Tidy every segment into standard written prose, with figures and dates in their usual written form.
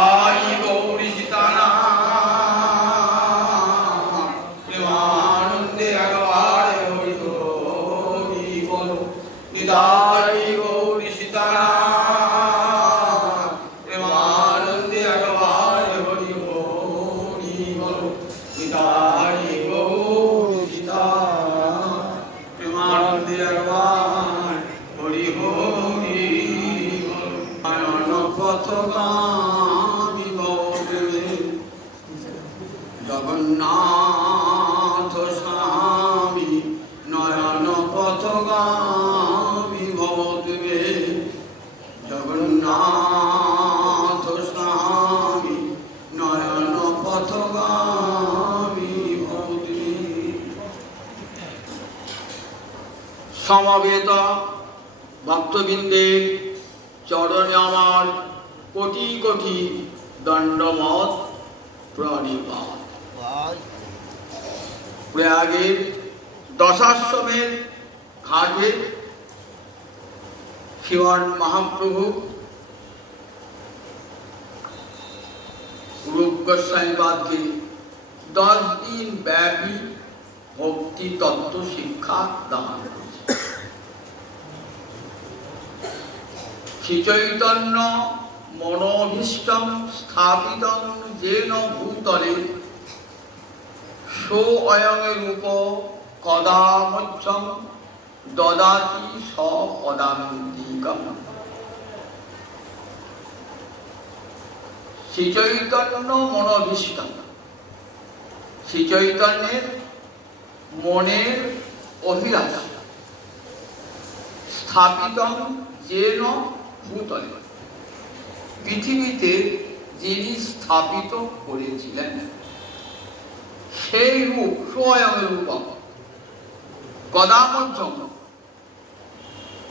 आई गौरी सीताराम प्रेमानंदे अगवार हरि हरि बोलो निताई गौरी सीताराम प्रेमानंदे अगवार हरि हरि बोलो निताई गौरी सीताराम प्रेमानंदे अगवार हरि हरि बोलो नयन पथगा जगन्नाथ स्वामी नयन पथगामी भवद्वे जगन्नाथ स्वामी नयन पथगामी भवद्वे समवेत भक्तबिंदे चरणे आमार कोटि कोटि दंडवत प्रणिपात। प्रयागेर दशाश्वमेर घाटे श्रीमान महाप्रभु रूप गोस्वामीपाद के 10 दिन व्यापी भक्ति तत्व शिक्षा दान श्री चैतन्य मनोभीष्टं स्थापितं येन भूतले सो अयं रूप कदामच्चं ददाति स पदान्तिकम्। श्री चैतन्य मनोभीष्टं श्री चैतन्येर मनेर अभिलाषा स्थापितं येन भूतले पृथिवीते যিনি স্থাপিত করেছিলেন সেই রূপ স্বয়ং রূপ কদামজ্জম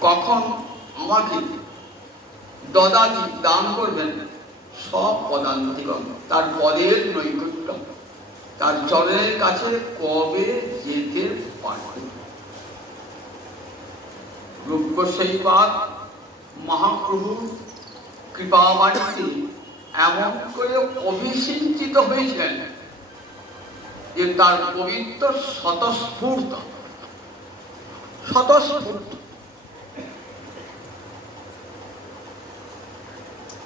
কখন আমাকে দদাতি দান করবেন সব পদান্তিকম তার পদের নৈকট্য তার চরণের কাছে কবে যেতে পারবে। রূপ গোস্বামীপাদ মহাপ্রভু কৃপাবাণীতে এমন করে অভিষিঞ্চিত হয়েছিলেন যে তার পবিত্র স্বতঃস্ফূর্ত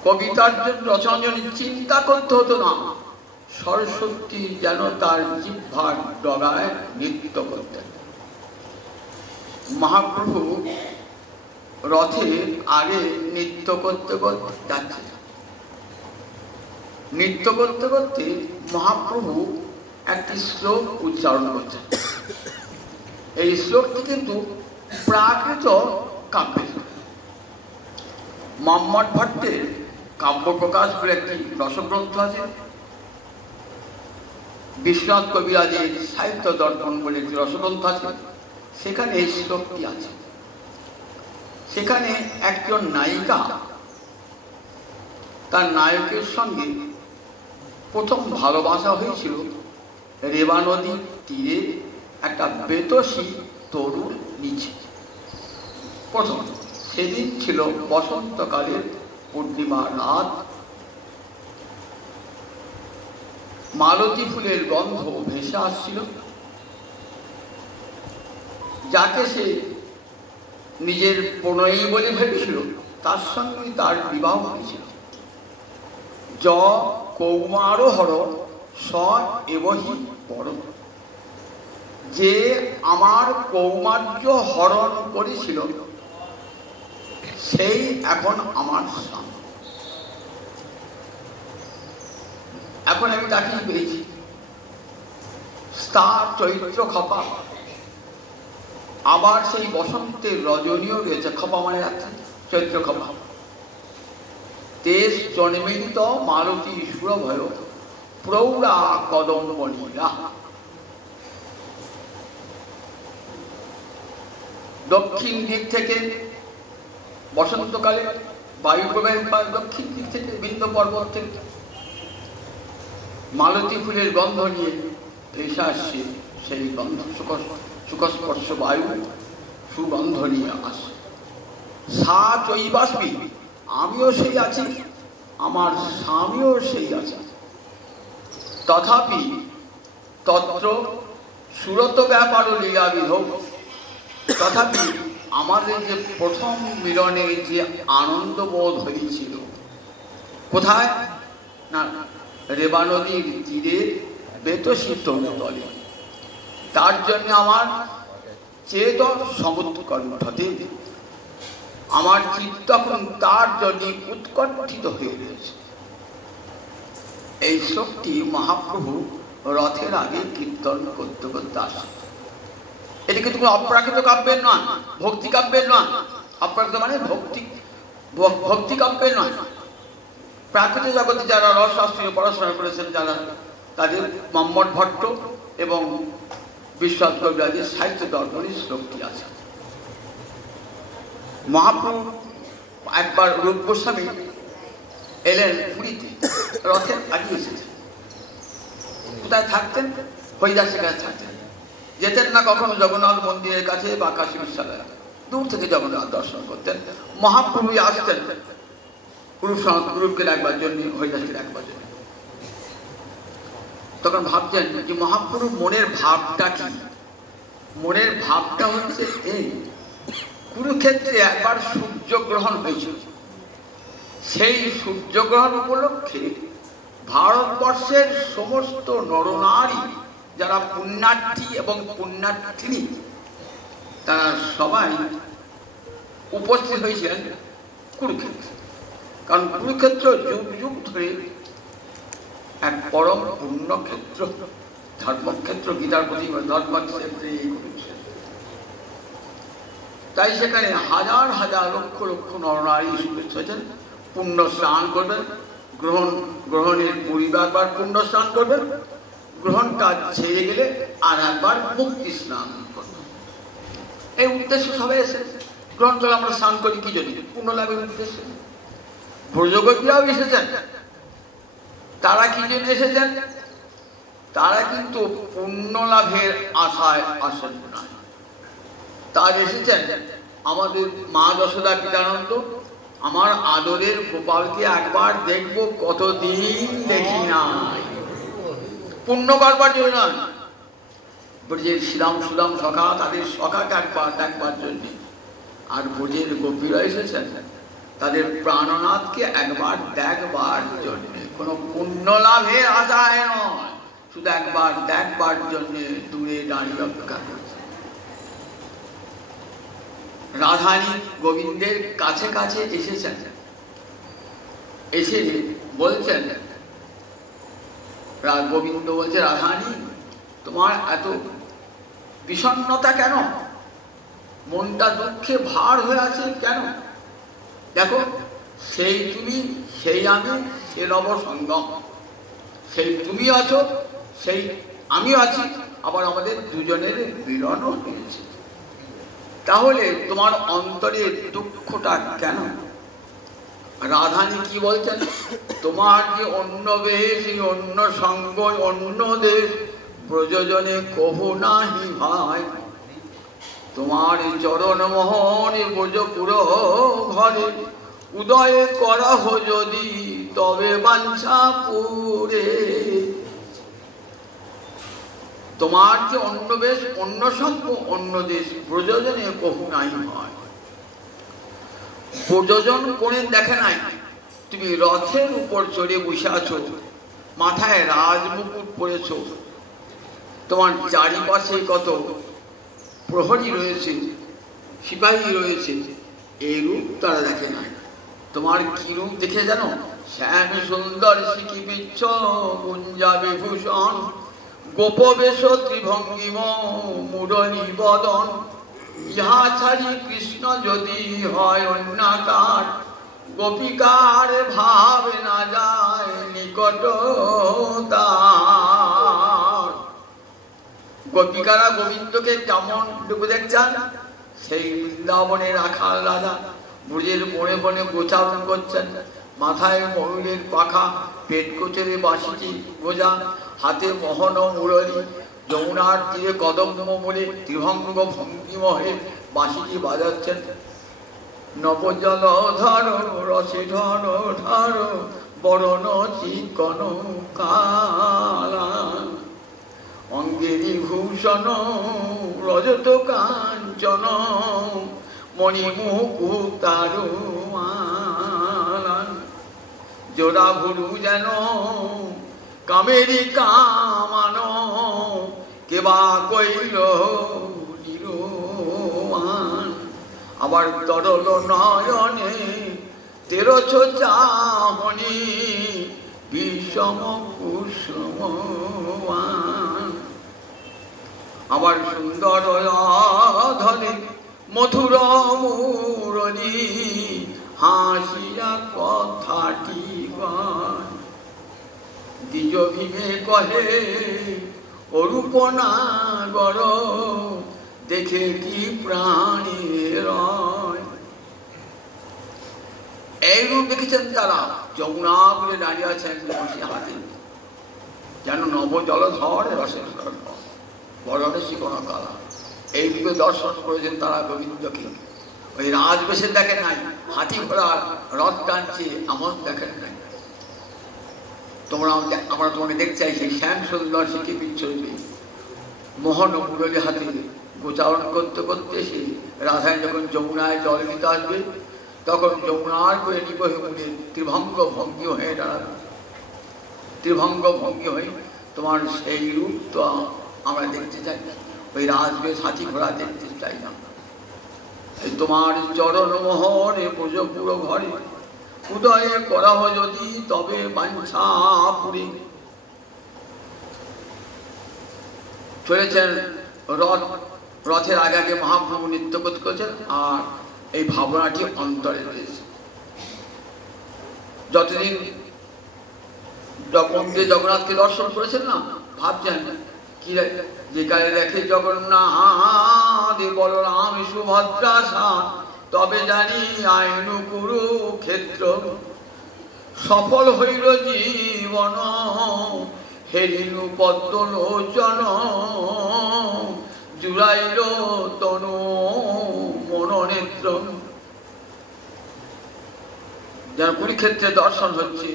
কবিতার রচনার জন্য চিন্তা করতে হতো না, সরস্বতী যেন তার জিহ্বার ডগায় নৃত্য করতেন। মহাপ্রভু রথে আগে নৃত্য করতে করতে যাচ্ছে, নৃত্য করতে করতে মহাপ্রভু একটি শ্লোক উচ্চারণ করছেন। এই শ্লোকটি কিন্তু প্রাকৃত কাব্যের। মম্মট ভট্টের কাব্যপ্রকাশ বলে একটি রসগ্রন্থ আছে, বিশ্বনাথ কবিরাজের সাহিত্য দর্পণ বলে একটি রসগ্রন্থ আছে, সেখানে এই শ্লোকটি আছে। সেখানে একজন নায়িকা তার নায়কের সঙ্গে প্রথম ভালোবাসা হয়েছিল রেবা নদীর তীরে একটা বেতসী তরুর নিচে। প্রথম সেদিন ছিল বসন্তকালের পূর্ণিমা রাত, মালতী ফুলের গন্ধ ভেসে আসছিল। যাকে সে নিজের প্রণয়ী বলে ভেবেছিল তার সঙ্গে তার বিবাহ হয়েছিল। য কৌমারোহর স এবহি পর, যে আমার কৌমার্য হরণ করেছিল সেই এখন আমার স্বামী। এখন আমি তাকে পেয়েছি, তার চৈত্র খপা, আবার সেই বসন্তের রজনীয় রয়েছে। খপা মানে যাচ্ছে চৈত্র খপা। তেজ জন্মিত মালতী সুরভয় প্রৌঢ়া কদম্বনীরা। দক্ষিণ দিক থেকে বসন্তকালে বায়ু প্রবাহিত হয়, দক্ষিণ দিক থেকে বিন্দ পর্বত থেকে মালতী ফুলের গন্ধ নিয়ে ভেসে আসছে সেই গন্ধ, সুখস্পর্শ বায়ু সুগন্ধ নিয়ে আসে। সা চৈবাস্মি, আমিও সেই আছি। আমার স্বামীও সেই আছে। তথাপি তত্র সুরত ব্যাপার লিয়া বিধৌ, তথাপি আমাদের যে প্রথম মিলনে যে আনন্দ বোধ হয়েছিল কোথায় না রেবা নদীর তীরে বেতশীত তলে, তার জন্য আমার চেত সমুৎকণ্ঠতে আমার চিত্ত এখন তার জন্য উৎকণ্ঠিত হয়ে রয়েছে। এই শক্তি মহাপ্রভু রথের আগে কীর্তন করতে করতে আসে। এটি কিন্তু কোনো অপ্রাকৃত কাব্যের নয়, ভক্তি কাব্যের নয়। অপ্রাকৃত মানে ভক্তি কাব্যের নয়। প্রাকৃত জগতে যারা রসশাস্ত্রীয় পড়াশোনা করেছেন যারা, তাদের মম্মট ভট্ট এবং বিশ্বাস কবিরাজের সাহিত্য দর্শনের শক্তি আছে। মহাপ্রভু একবার রূপ গোস্বামী এলেন পুরীতে, রথের আগে এসেছেন। কোথায় থাকতেন? হরিদাসের কাছে থাকতেন। যেতেন না কখনো জগন্নাথ মন্দিরের কাছে বা কাশী বিশ্বনাথ, দূর থেকে জগন্নাথ দর্শন করতেন। মহাপ্রভু আসতেন রূপকে রাখবার জন্য, হরিদাসকে রাখবার জন্য। তখন ভাবতেন যে মহাপ্রভু মনের ভাবটা কি? মনের ভাবটা হচ্ছে এই, কুরুক্ষেত্রে একবার সূর্যগ্রহণ হয়েছিল। সেই সূর্যগ্রহণ উপলক্ষে ভারতবর্ষের সমস্ত নরনারী যারা পুণ্যার্থী এবং পুণ্যার্থিনী, তারা সবাই উপস্থিত হয়েছিলেন কুরুক্ষেত্রে। কারণ কুরুক্ষেত্র যুগ যুগ ধরে এক পরম পুণ্যক্ষেত্র, ধর্মক্ষেত্র, গীতার প্রতি ধর্মক্ষেত্রে। তাই সেখানে হাজার হাজার লক্ষ লক্ষ নরনারী উপস্থিত হয়েছেন। পুণ্য স্নান করবেন, গ্রহণের পরিবারবার পুণ্য স্নান করবেন, গ্রহণ কাজ ছেড়ে গেলে আর একবার মুক্তি স্নান করবেন। এই উদ্দেশ্য সবাই এসে গ্রহণ করে আমরা স্নান করি কি জন্য? পুণ্য লাভের উদ্দেশ্যে। ব্রজগোপীরাও এসেছেন। তারা কি জন্য এসেছেন? তারা কিন্তু পুণ্য লাভের আশায় আসেন না। তার এসেছেন আমাদের মা যশোদা পিতানন্দ, আমার আদরের গোপালকে একবার দেখবো, কতদিন দেখি নাই। পুণ্য করবার জন্য নয়, ব্রজের শ্রীরাম সুদাম সখা, তাদের সখাকে একবার দেখবার জন্য। আর ব্রজের গোপীরা এসেছেন তাদের প্রাণনাথকে একবার দেখবার জন্য, কোনো পুণ্য লাভের আশায় নয়, শুধু একবার দেখবার জন্য দূরে দাঁড়িয়ে অপেক্ষা করছে। রাধারানী গোবিন্দের কাছে কাছে এসেছেন, এসে বলছেন, গোবিন্দ বলছে, রাধারানী তোমার এত বিষণ্ণতা কেন? মনটা দুঃখে ভার হয়ে আছে কেন? দেখো, সেই তুমি, সেই আমি, সে নবসঙ্গম। সেই তুমি আছো, সেই আমিও আছি, আবার আমাদের দুজনের মিলনও হয়েছে। তাহলে তোমার অন্তরের দুঃখটা কেন? রাধারানী কি বলছেন? তোমার যে অন্য বেশ, অন্য সঙ্গ, অন্য দেশ, প্রযোজনে কহু নাহি ভাই। তোমার চরণ মোহন ব্রজপুর ঘরে উদয় করহ যদি, তবে বাঞ্ছা পুরে। তোমার যে অন্য বেশ, অন্য সঙ্গ, অন্য দেশ, প্রযোজনে কহু নাই হয়। প্রযোজন কোনে দেখে নাই? তুমি রথের উপর চড়ে বসে আছো, মাথায় রাজমুকুট পরেছ, তোমার চারিপাশে কত প্রহরী রয়েছে, সিপাহী রয়েছে, এই রূপ তারা দেখে নাই। তোমার কি রূপ দেখে জানো? শ্যাম সুন্দর শিখি বিচ্ছ গুঞ্জা বিভূষণ, গোপবেশ ত্রিভঙ্গিম মুরলী বদন। ইহা ছাড়ি কৃষ্ণ যদি হয় অন্যাকার, গোপিকার ভাবে না যায় নিকটতার। গোপিকারা গোবিন্দকে কেমন দেখছেন? সেই বৃন্দাবনে রাখাল রাধা ব্রজের বনে বনে গোচারণ করছেন, মাথায় ময়ূরের পাখা, পেট কোচরে বাঁশিটি গোজা, হাতে মোহন মুরলী, যমুনার তীরে কদম্ব মূলে ত্রিভঙ্গ ভঙ্গিমহে বাঁশিটি বাজাচ্ছেন। নবজল ধর রসে ধর ধর বরণ চিকন কালা অঙ্গেরি ভূষণ রজত কাঞ্চন মণিমুকুতারু মালা জোড়া ভুরু যেন কামেরি কামান কেবা কইল নিরোমান আবার তরল নয়নে তেরছ চাহনি বিষম কুসুমান আবার সুন্দর ধরে মধুর মুরলী হাসিয়া কথাটি গান দ্বিজ ভীমে কহে অরূপ নাগর দেখে কি প্রাণীর এইরূপ দেখেছেন তারা যমুনা বলে দাঁড়িয়ে আছেন হাতে যেন নব জলধর রসের বরণে চিকন কালা এই রূপে দর্শন করেছেন তারা গোবিন্দকে ওই রাজবেশে দেখেন নাই হাতি ঘোড়া রথ টানছে এমন দেখেন নাই আমরা তোমাকে দেখতে চাই সেই শ্যাম সুন্দর শিখে বিচ্ছরবে মোহন মুরলী হাতে গোচারণ করতে করতে সে রাধায় যখন যমুনায় জল দিতে আসবে তখন যমুনার করে নিবহে মুড়ে ত্রিভঙ্গ ভঙ্গি হয়ে দাঁড়াবে ত্রিভঙ্গ ভঙ্গি হয়ে তোমার সেই রূপ তো আমরা দেখতে চাই ওই রাজবেশ হাতি ঘোড়া দেখতে চাই না তোমার চরণ মোহনে পুজো পুরো ঘরে উদয়ে করা হয় যদি তবে বাঞ্ছা পুরী চলেছেন রথের আগে আগে মহাপ্রভু নৃত্য করছেন আর এই ভাবনাটি অন্তরে রয়েছে যতদিন জগন্নাথকে দর্শন করেছেন না ভাবছেন কি যেখানে দেখে জগন্নাথ বলরাম সুভদ্রা সাথ তবে জানি আইন কুরুক্ষেত্র সফল হইল জীবন হেরিনু পদ্মলোচন জুড়াইল তনু মনোনেত্র যেন কুরুক্ষেত্রে দর্শন হচ্ছে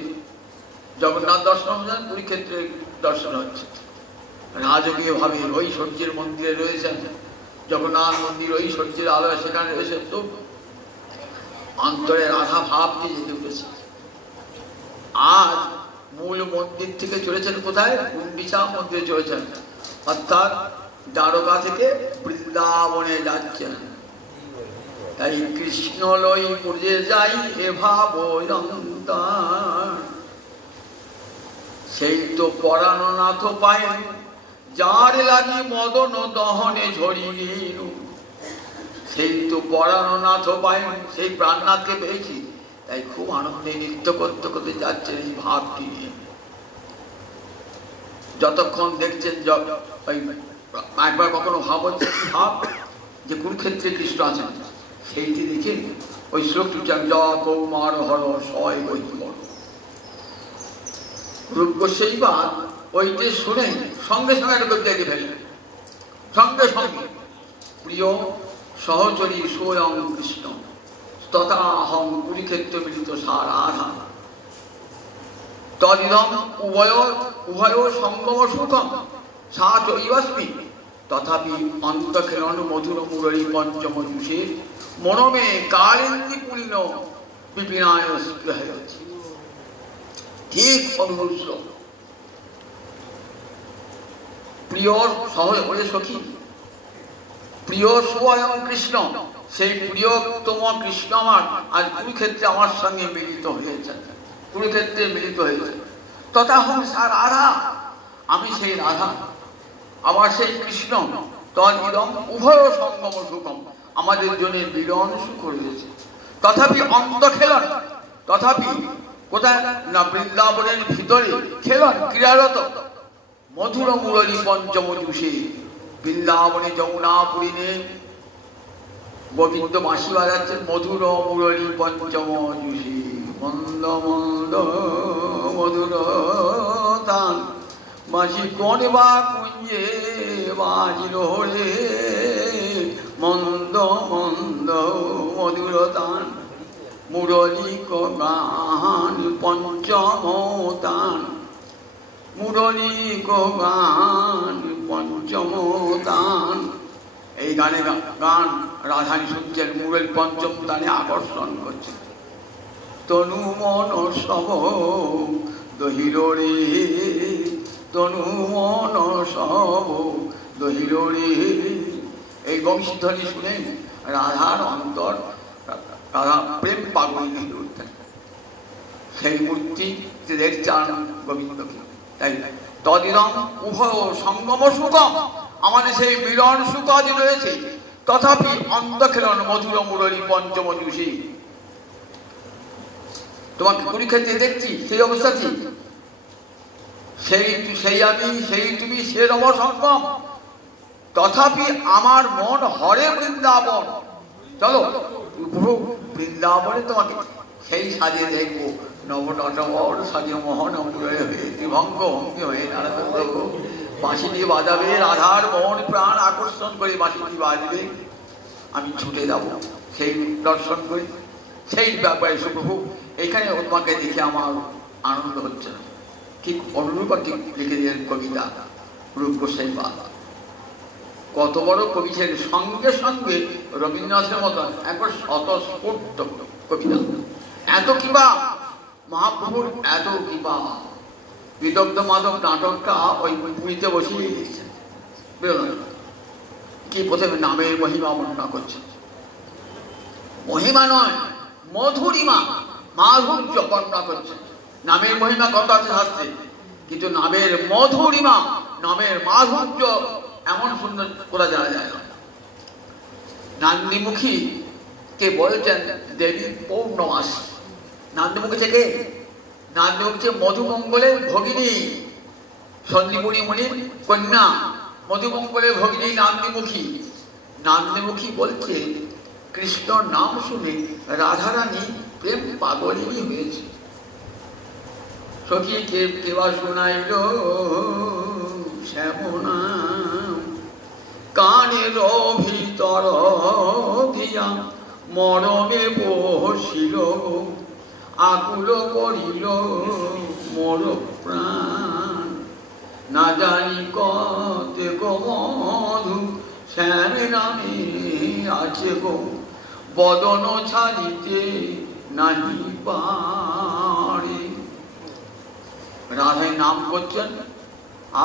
জগন্নাথ দর্শন হচ্ছেন কুরুক্ষেত্রে দর্শন হচ্ছে রাজকীয় ভাবে ঐশ্বর্যের মন্দিরে রয়েছেন জগন্নাথ মন্দির ঐশ্বর্যের আলোয় সেখানে রয়েছে তো অন্তরে রাধা ভাবটি যেতে উঠেছে আজ মূল মন্দির থেকে চলেছেন কোথায় গুন্ডিচা মন্দিরে চলেছেন অর্থাৎ দ্বারকা থেকে বৃন্দাবনে যাচ্ছেন তাই কৃষ্ণ লই পুজে যাই এ ভাব সেই তো পরাণনাথ পায় যার লাগি মদন দহনে ঝরিল সেই তো পরাণনাথ পায় সেই প্রাণনাথকে পেয়েছি তাই খুব আনন্দে নৃত্য করতে করতে যাচ্ছেন এই ভাবটি নিয়ে যতক্ষণ দেখছেন একবার কখনো ভাব হচ্ছে ভাব যে কুরুক্ষেত্রে কৃষ্ণ আছেন সেইটি দেখে ওই শ্লোকটি কৌমার হর সয় রূপ গোস্বাইবাদ ওইটি শুনে সঙ্গে সঙ্গে একটা কবিতা লিখে ফেললেন সঙ্গে সঙ্গে প্রিয় সহচরী স্বয়ং কৃষ্ণ তথা হং কুরুক্ষেত্র মিলিত সারাধা তদিদম উভয় সঙ্গম সুখম সা চৈবাস্মি তথাপি অন্তঃক্ষেলন মধুর মুরলী পঞ্চম জুষে মনমে কালিন্দী পূর্ণ বিপিনায় ঠিক অনুরূপ প্রিয় সহজ সখী প্রিয় স্বয়ং কৃষ্ণ সেই প্রিয়তম কৃষ্ণ আমার আজ কুরুক্ষেত্রে আমার সঙ্গে মিলিত হয়েছে কুরুক্ষেত্রে মিলিত হয়েছে তথা হম সা রাধা আমি সেই রাধা আমার সেই কৃষ্ণ তদিদম উভয় সঙ্গম সুখম আমাদের জন্য মিলন সুখ রয়েছে তথাপি অন্তঃক্ষেলন তথাপি কোথায় না বৃন্দাবনের ভিতরে খেলন ক্রীড়ারত মধুর মুরলী পঞ্চম জুষে বৃন্দাবনে যমুনাপুরী নে গোবিন্দ বাঁশি বাজাচ্ছেন মধুর মুরলী পঞ্চম জুষে মন্দ মন্দ মধুর তান বাঁশি কোন বা কুঞ্জে বাজিল রে মন্দ মন্দ মধুর তান মুরলী গান পঞ্চম তান, মুরলী গান পঞ্চম তান। এই গানে গান রাধানী শুনছেন, মুরলী পঞ্চম তানে আকর্ষণ করছে। তনু মন সব দহিল রে, তনু মন সব দহিল রে। এই বংশীধ্বনি শুনে রাধার অন্তর, রাধা প্রেম পাগল হয়ে উঠতেন। সেই মূর্তি দেখছেন গোবিন্দকে। তাই তদিদম উভয় সঙ্গম সুখম, আমাদের সেই মিলন সুখ আজ রয়েছে। তথাপি অন্ধ খেলন মধুর মুরলী পঞ্চম জুষি। তোমাকে পরীক্ষাতে দেখছি সেই অবস্থাটি, সেই আমি, সেই তুমি, সে নব সঙ্গম। তথাপি আমার মন হরে বৃন্দাবন। চলো বৃন্দাবনে তোমাকে সেই সাজে দেখবো, নবনটবর সাজে মোহন হয়ে ত্রিভঙ্গ ভঙ্গি হয়ে নারায়ণ বাঁশিটি বাজাবে, রাধার মন প্রাণ আকর্ষণ করে বাঁশিটি বাজবে। আমি ছুটে যাব সেই দর্শন করি, সেই ব্যাপারে সুপ্রভু। এখানে তোমাকে দেখে আমার আনন্দ হচ্ছে না। ঠিক অনুরূপ লিখে দিলেন কবিতা রূপ গোস্বামী বাবা। কত বড় কবি ছিলেন, সঙ্গে সঙ্গে রবীন্দ্রনাথের মতন একবার স্বতঃস্ফূর্ত কবিতা। এত কিবা মহাপ্রভুর, এত কিবা। বিদগ্ধ মাধব নাটকটা ওই পুরীতে বসিয়ে দিয়েছেন, কি প্রথমে নামের মহিমা বর্ণনা করছেন। মহিমা নয়, মধুরিমা, মাধুর্য বর্ণনা করছেন। নামের মহিমা কত আছে শাস্ত্রে, কিন্তু নামের মধুরিমা, নামের মাধুর্য এমন সুন্দর করা যায় না। নান্দিমুখী কে বলেছেন দেবী পৌর্ণমাসী। নান্দিমুখী থেকে, নান্দিমুখী মধুমঙ্গলের ভগিনী, সন্দীপুরী মুনির কন্যা মধুমঙ্গলের ভগিনী নান্দিমুখী। নান্দিমুখী বলছে কৃষ্ণ নাম শুনে রাধারানী প্রেম পাগলিনী হয়েছে। সখী কেবা শুনাইল শ্যামনা, কানের ভিতর দিয়া মরমে বসিল, আকুল করিল মোর প্রাণ। না জানি কতে গো মধু শ্যাম নামে আছে গো, বদন ছাড়িতে নাহি পারে। রাধায় নাম করছেন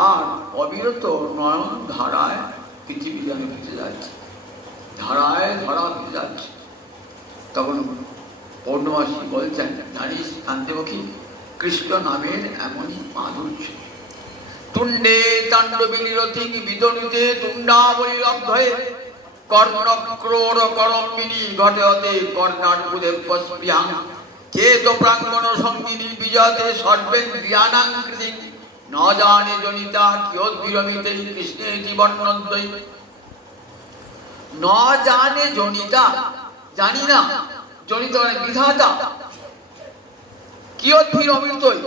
আর অবিরত নয়ন ধারায় পৃথিবী যেন ভেসে যাচ্ছে, ধারায় ধরা ভেসে যাচ্ছে। তখন পৌর্ণমাসী বলছেন, জানিস কান্তিমুখী, কৃষ্ণ নামের এমনই মাধুর্য। তুণ্ডে তাণ্ডবিনী রথিক বিতনুতে তুণ্ডাবলী লব্ধয়ে, কর্ণ ক্রোড় করম্বিনী ঘটে হতে কর্ণাটুদে পস্পৃহাং, চেত প্রাঙ্গণ সঙ্গিনী বিজয়তে সর্বেন্দ্রিয়ানাং কৃতি। ন জানে জনিতা কিয়দ্বিরমিতে কৃষ্ণের জীবন্নদ্বৈ। ন জানে জনিতা, জানি না, জনিত মানে বিধাতা। কিয়দ্ভির অমৃতই,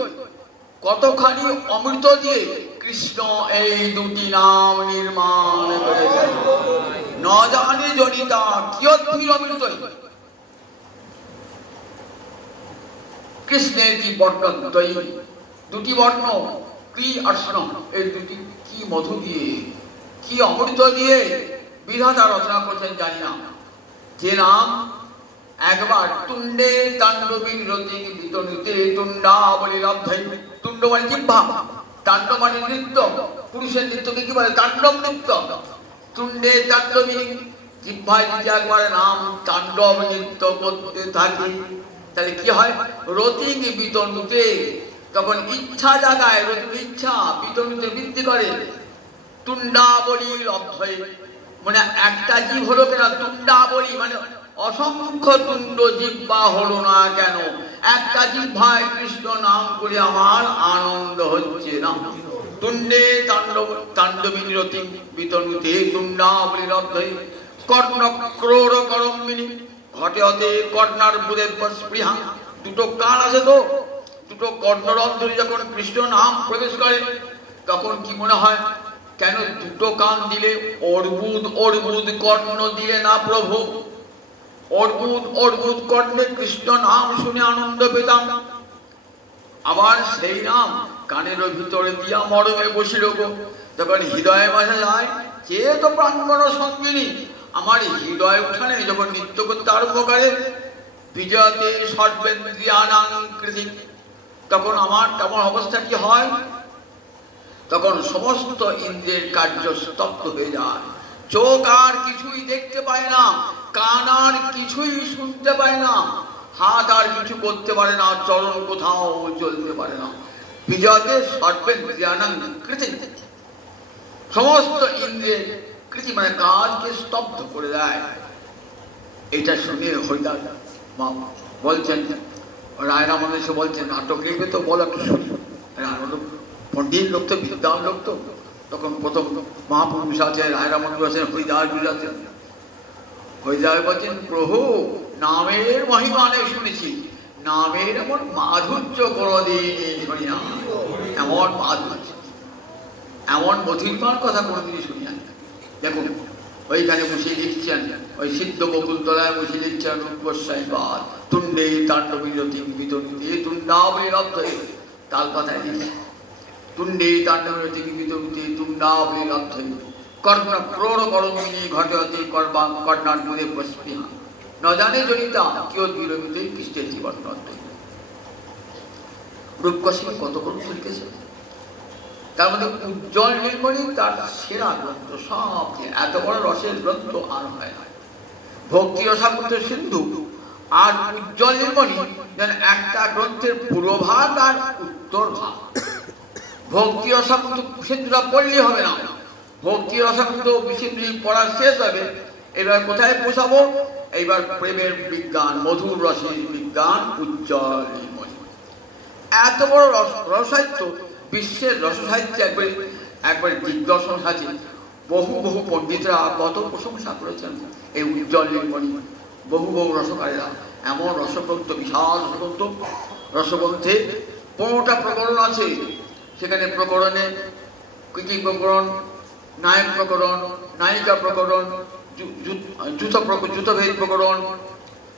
কতখানি অমৃত দিয়ে কৃষ্ণ এই দুটি নাম নির্মাণ করেছেন। ন জানে জনিতা কিয়দ্ভির অমৃতই। কৃষ্ণের কি বর্ণদ্বয়ী, দুটি বর্ণ ক্রি আর স্ন, এই দুটি কি মধু দিয়ে, কি অমৃত দিয়ে বিধাতা রচনা করছেন জানি না। যে নাম একবার তুণ্ডে তাণ্ডবীর রতিক বিতনুতে তুণ্ডাবলী লব্ধৈ। তুণ্ড মানে জিহ্বা, তাণ্ড মানে নৃত্য। পুরুষের নৃত্যকে কি বলে? তাণ্ডব নৃত্য। তুণ্ডে তাণ্ডবী, জিহ্বায় যদি একবার নাম তাণ্ডব নৃত্য করতে থাকে, তাহলে কি হয়? রতিক বিতনুতে, তখন ইচ্ছা জাগায়, রতিক ইচ্ছা বিতনুতে বৃদ্ধি করে। তুণ্ডাবলী লব্ধৈ মানে একটা জীব হলো কেন? তুণ্ডাবলী মানে অসংখ্য তুণ্ড জিহ্বা হলো না কেন? একটা জিহ্বায় কৃষ্ণ নাম করে আমার আনন্দ হচ্ছে না। তুণ্ডে তাণ্ডবিনী রতি বিতনুতে তুণ্ডাবলী লব্ধৈ, কর্ণ ক্রোড় করম্বিনী ঘটে হতে কর্ণার বুধে স্পৃহাং। দুটো কান আছে তো, দুটো কর্ণরন্ধ্রে যখন কৃষ্ণ নাম প্রবেশ করে তখন কি মনে হয়? কেন দুটো কান দিলে অর্বুদ অর্বুদ কর্ণ দিলে না প্রভু? অর্বুদ অর্বুদ কর্ণে কৃষ্ণ নাম শুনে আনন্দ পেতাম। আবার সেই নাম কানের ভিতরে দিয়া মরমে বসে রোগ, যখন হৃদয়ে বাসা যায় সে তো প্রাঙ্গণ সঙ্গিনী। আমার হৃদয় উঠানে যখন নৃত্য করতে আরম্ভ করে বিজয়তে সর্বেন্দ্রিয়ানাং কৃতি, তখন আমার কেমন অবস্থা কি হয়? তখন সমস্ত ইন্দ্রিয়ের কার্য স্তব্ধ হয়ে যায়। চোখ আর কিছুই দেখতে পায় না, কান আর কিছুই শুনতে পায় না, হাত আর কিছু করতে পারে না, চরণ কোথাও চলতে পারে না। বিজয়তে সর্বেন্দ্রিয়ানাং কৃতি, সমস্ত ইন্দ্রিয়ের কৃতি মানে কাজকে স্তব্ধ করে দেয়। এটা শুনে হরিদাস বলছেন, রায়রামন এসে বলছেন নাটক লিখবে তো বলো একটু শুনি। পণ্ডিত লোক তো, বিদ্যান লোক তো। তখন প্রথম মহাপুরুষ আছে রায়রামন আছেন, হরিদাস আছেন। হরিদাস বলছেন প্রভু নামের মহিমা অনেক শুনেছি, নামের এমন মাধুর্য কোনদিন শুনি না, এমন মাধুর্য এমন মধুরমার কথা কোনোদিনই শুনি না। দেখুন ওইখানে বসে লিখছেন, ওই সিদ্ধ বকুলতলায় বসে লিখছেন রূপস্যাইবাদ তুণ্ডে তাণ্ডবীরতি বিতন্তে তুণ্ডাবলীর অর্থ তাল কথায় লিখছে তুণ্ডে তাণ্ডবীরতি বিতন্তে তুণ্ডাবলীর অর্থ কর্ণ ক্রোড় করমিনী ঘটতে করবাং কর্ণার মুদে পশ্চিমা ন জানে জনিতা কেউ বিরমিতে কৃষ্ণের জীবন অর্থ। রূপকশিনী কত গ্রন্থ লিখেছে, তার মধ্যে উজ্জ্বল নীলমণি তার সেরা গ্রন্থ। সব এত বড় রসের গ্রন্থ আর হয় না। ভক্তি রসামৃত সিন্ধু আর উজ্জ্বল নীলমণি যেন একটা গ্রন্থের পূর্বভাগ আর উত্তর ভাগ। ভক্তি রসামৃত সিন্ধুটা পড়লেই হবে না, ভক্তি রসামৃত সিন্ধু পড়া শেষ হবে, এবার কোথায় পৌঁছাবো? এইবার প্রেমের বিজ্ঞান, মধুর রসের বিজ্ঞান উজ্জ্বল নীলমণি। এত বড় রসাহিত্য, বিশ্বের রসসাহিত্যে একবার দিগ্দর্শন আছে। বহু বহু পণ্ডিতরা কত প্রশংসা করেছেন এই উজ্জ্বল নীলমণি। বহু বহু রসকারেরা এমন রসগ্রন্থ, বিশাল রসগ্রন্থ। রসগ্রন্থে 15টা প্রকরণ আছে। সেখানে প্রকরণে কী প্রকরণ? নায়ক প্রকরণ, নায়িকা প্রকরণ, যুতভেদ প্রকরণ,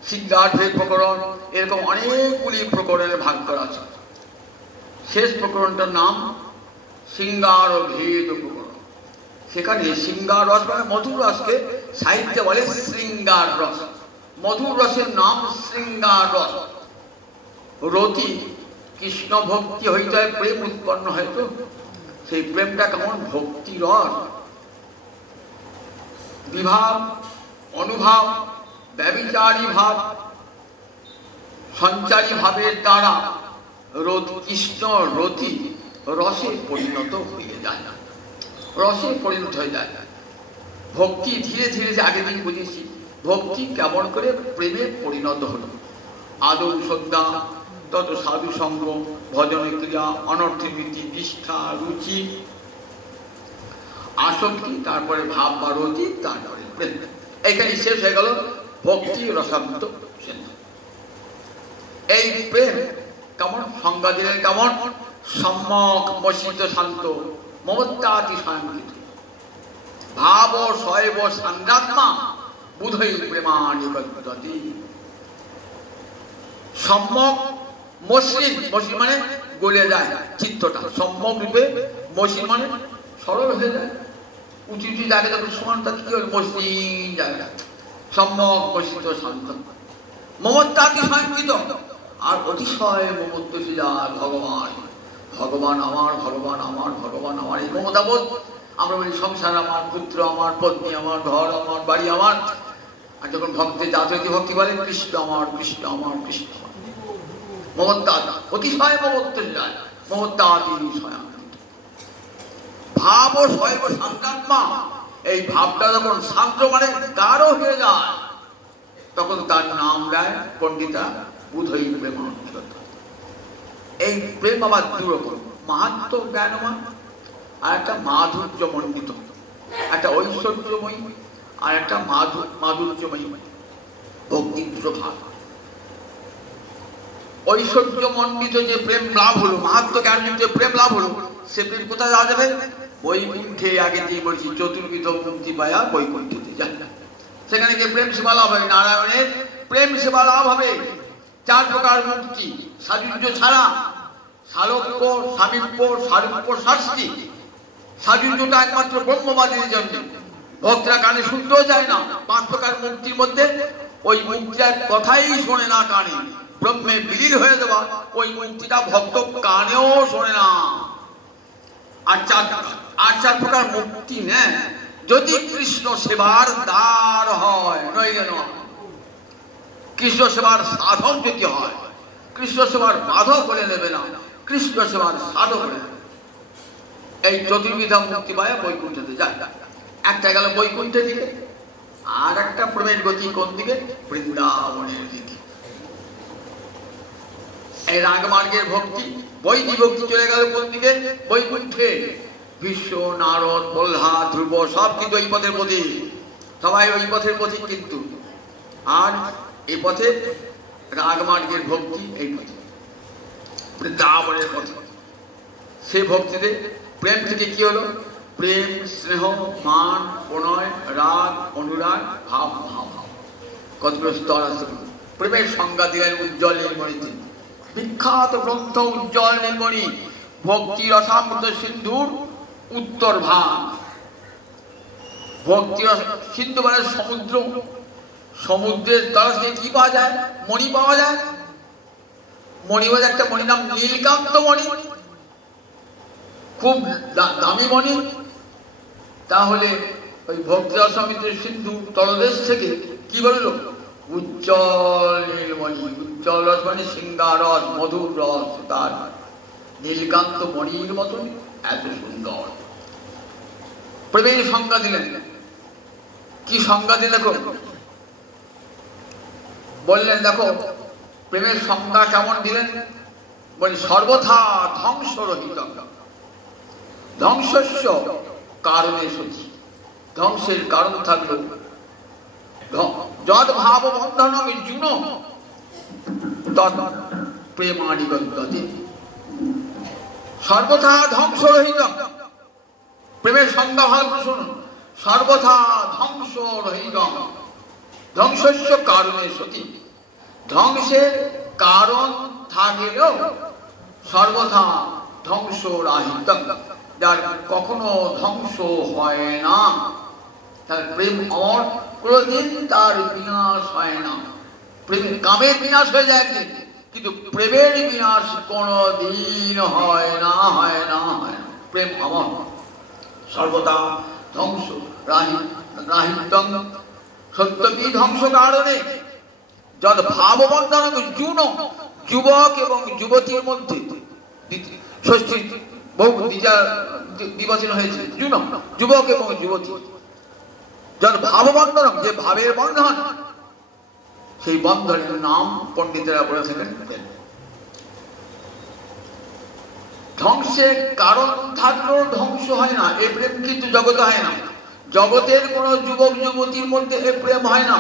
শৃঙ্গারভেদ প্রকরণ, এরকম অনেকগুলি প্রকরণে ভাগ করা আছে। শেষ প্রকরণটার নাম শৃঙ্গার ভেদ প্রকরণ। সেখানে শৃঙ্গার রস মানে মধুর রসকে সাহিত্যে বলে শৃঙ্গার রস। মধুর রসের নাম শৃঙ্গার রস। রতি কৃষ্ণ ভক্তি হইতে হয়, প্রেম উৎপন্ন হয়। তো সেই প্রেমটা কেমন? ভক্তি রস। বিভাব, অনুভাব, ব্যভিচারী ভাব, সঞ্চারী ভাবের দ্বারা কৃষ্ণ রতি রসে পরিণত হয়ে যায়, রসে পরিণত হয়ে যায়। ভক্তি ধীরে ধীরে, যে আগের দিন বুঝেছি, ভক্তি কেমন করে প্রেমে পরিণত হলো। আদৌ শ্রদ্ধা, তত সাধু সঙ্গ, ভজন ক্রিয়া, অনর্থবৃত্তি, নিষ্ঠা, রুচি, আসক্তি, তারপরে ভাব বা রতি, তারপরে প্রেম। এইখানে শেষ হয়ে গেল ভক্তি রসামৃত সিন্ধু। এই প্রেম কেমন? সংজ্ঞা দিলেন কেমন? সম্যক মসিত শান্ত মমত্বাতি স্বয়ংকৃত ভাব শৈব সান্দ্রাত্মা বুধৈ প্রেমানিকতি। সম্যক মসৃণ, মসৃণ মানে গলে যায় চিত্তটা, সম্যক রূপে মসৃণ মানে সরল হয়ে যায়। উঁচু উঁচু জায়গা যখন সমান থাকে কি মসৃণ জায়গা, সম্যক মসিত শান্ত মমত্বাতি স্বয়ংকৃত। আর অতিশয় মমত্বশীল ভগবান, ভগবান আমার, ভগবান আমার, ভগবান আমার, এই মমতাবোধ। আমরা বলি সংসার আমার, পুত্র আমার, পত্নী আমার, ঘর আমার, বাড়ি আমার। আর যখন ভক্তের জাতীয় ভক্তি বলে কৃষ্ণ আমার, কৃষ্ণ আমার, কৃষ্ণ আমার, মমত্তা অতিশয় মমত্বশীল, মমত্তাতি স্বয়ংকৃত ভাব ও শৈব শান্তাত্মা। এই ভাবটা যখন শান্ত মানে গাঢ় হয়ে যায়, তখন তার নাম দেয় পণ্ডিতা বুধৈ প্রেমানিকত। এই প্রেম আবার দুরকম, মাহাত্ম জ্ঞানময় আর একটা মাধুর্য মণ্ডিত, একটা ঐশ্বর্যময়ী আর একটা মাধুর্যময়ী ভক্তি, দুটো ভাব। ঐশ্বর্য মণ্ডিত যে প্রেম লাভ হলো, মাহাত্ম জ্ঞানযুক্ত প্রেম লাভ হলো, সে প্রেম কোথায় যাওয়া যাবে? বৈকুণ্ঠে। আগে দিয়ে বলছি চতুর্বিধ মুক্তি পায়া বৈকুণ্ঠে যায়। সেখানে গিয়ে প্রেম সেবা লাভ হবে, নারায়ণের প্রেম সেবা লাভ হবে। 4 প্রকার মুক্তি, সাযুজ্য ছাড়া, সালোক্য, সামীপ্য, সারূপ্য, শাস্তি। সাযুজ্যটা একমাত্র ব্রহ্মবাদীর জন্য, ভক্তরা কানে শুনতেও চায় না। 5 প্রকার মুক্তির মধ্যে ওই মুক্তির কথাই শোনে না কানে, ব্রহ্মে বিলীন হয়ে যাওয়া ওই মুক্তিটা ভক্ত কানেও শোনে না। আর 4 প্রকার মুক্তি নেয় যদি কৃষ্ণ সেবার দ্বার হয়, নইলে নয়। কৃষ্ণ সেবার সাধন যদি হয়, কৃষ্ণ সেবার বাধক করে নেবে না, কৃষ্ণ সেবার সাধক করে নেবে। এই চতুর্বিধা মুক্তি পায় বৈকুণ্ঠতে যায়। একটা গেল বৈকুণ্ঠের দিকে, আর একটা প্রেমের গতি কোন দিকে? বৃন্দাবনের দিকে। এই রাগমার্গের ভক্তি, বৈদিক ভক্তি চলে গেল কোন দিকে? বৈকুণ্ঠে। বিশ্ব, নারদ, প্রহ্লাদ, ধ্রুব সব কিন্তু এই পথের পথিক, সবাই ওই পথের পথিক কিন্তু। আর এই পথে রাগমার্গের ভক্তি, এই পথে বৃন্দাবনের পথে। সেই ভক্তিতে প্রেম থেকে কি হলো? প্রেম, স্নেহ, মান, প্রণয়, রাগ, অনুরাগ, ভাব, ভাব ভাব কতগুলো স্তর আছে। প্রেমের সংজ্ঞা দিলেন উজ্জ্বল নীলমণিতে। বিখ্যাত গ্রন্থ উজ্জ্বল নীলমণি, ভক্তি রসামৃত সিন্ধুর উত্তর ভাগ। ভক্তি সিন্ধু মানে সমুদ্র, সমুদ্রের তলা থেকে কি পাওয়া যায়? মণি পাওয়া যায়। মণি বলে একটা মণির নাম নীলকান্ত মণি, খুব দামি মণি। তাহলে ওই ভক্তি রসামৃতের সিন্ধু তলদেশ থেকে কি বলল? উজ্জ্বল নীলমণি। উজ্জ্বল রস মানে সিংহা রস, মধুর রস, তার নীলকান্ত মণির মতন এত সুন্দর। প্রেমের সংজ্ঞা দিলেন। কি সংজ্ঞা দিলেন? দেখো, বললেন দেখো প্রেমের সংজ্ঞা কেমন দিলেন। বলি সর্বথা ধ্বংস রহিত, ধ্বংসস্য কারণে সচি। ধ্বংসের কারণ থাকলো যদ ভাব বন্ধন জুন তদ প্রেমানিগন্তি। সর্বথা ধ্বংস রহিত। প্রেমের সংজ্ঞা ভালো শুনুন। সর্বথা ধ্বংস রহিত, ধ্বংসস্য কারণে সতি। ধ্বংসের কারণ থাকলেও সর্বথা ধ্বংস রাহিত, যার কখনো ধ্বংস হয় না। তার প্রেম অমর, কোনদিন তার বিনাশ হয় না। প্রেমের কামের বিনাশ হয়ে যায় একদিন, কিন্তু প্রেমের বিনাশ কোনদিন হয় না, হয় না, হয় না। প্রেম অমর, সর্বদা ধ্বংস রাহিত। সত্য কি ধ্বংস কারণে? যদ ভাববন্ধন জুন, যুবক এবং যুবতীর মধ্যে ষষ্ঠী বহু দ্বিবচন হয়েছে। জুন যুবক এবং যুবতী। যদ ভাববন্ধন, যে ভাবের বন্ধন, সেই বন্ধনের নাম পণ্ডিতেরা বলে থাকেন প্রেম। ধ্বংসের কারণ থাকলেও ধ্বংস হয় না, এ প্রেম কিন্তু জগতে হয় না। জগতের কোন যুবক যুবতীর মধ্যে এ প্রেম হয় না।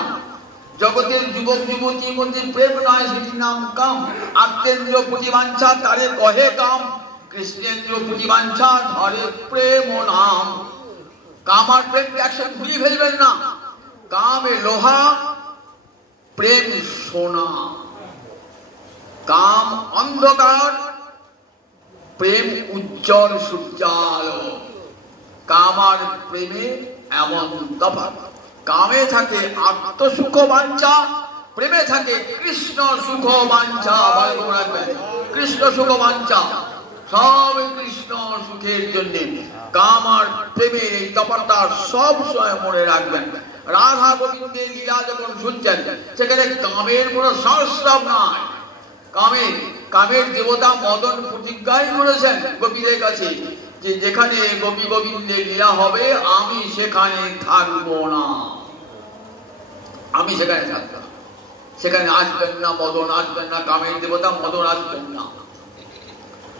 জগতের যুবক যুবতীর মধ্যে প্রেম নয়, সেটির নাম কাম। আত্মেন্দ্র প্রতিবাঞ্ছা তারে কহে কাম, কৃষ্ণেন্দ্র প্রতিবাঞ্ছা ধরে প্রেম নাম। কাম আর প্রেম একসাথে ঘুরিয়ে ফেলবেন না। কামে লোহা, প্রেম সোনা। কাম অন্ধকার, প্রেম উজ্জ্বল সূর্যালো। কাম আর প্রেমে এমন তফাৎ। কামে থাকে আত্মসুখ বাঞ্ছা, প্রেমে থাকে কৃষ্ণ সুখ বাঞ্ছা। কৃষ্ণ সুখ বাঞ্ছা, সব কৃষ্ণ সুখের জন্য। কাম আর প্রেমের এই তফাৎটা সব সময় মনে রাখবেন। রাধা গোবিন্দের লীলা যখন শুনছেন, সেখানে কামের কোন সংস্রব নাই। কামের দেবতা মদন প্রতিজ্ঞাই করেছেন গোপীদের কাছে যে যেখানে গোপী গোবিন্দের লীলা হবে আমি সেখানে থাকবো না, আমি সেখানে থাকবো না। সেখানে আসবেন না মদন, আসবেন না কামের দেবতা মদন, আসবেন না।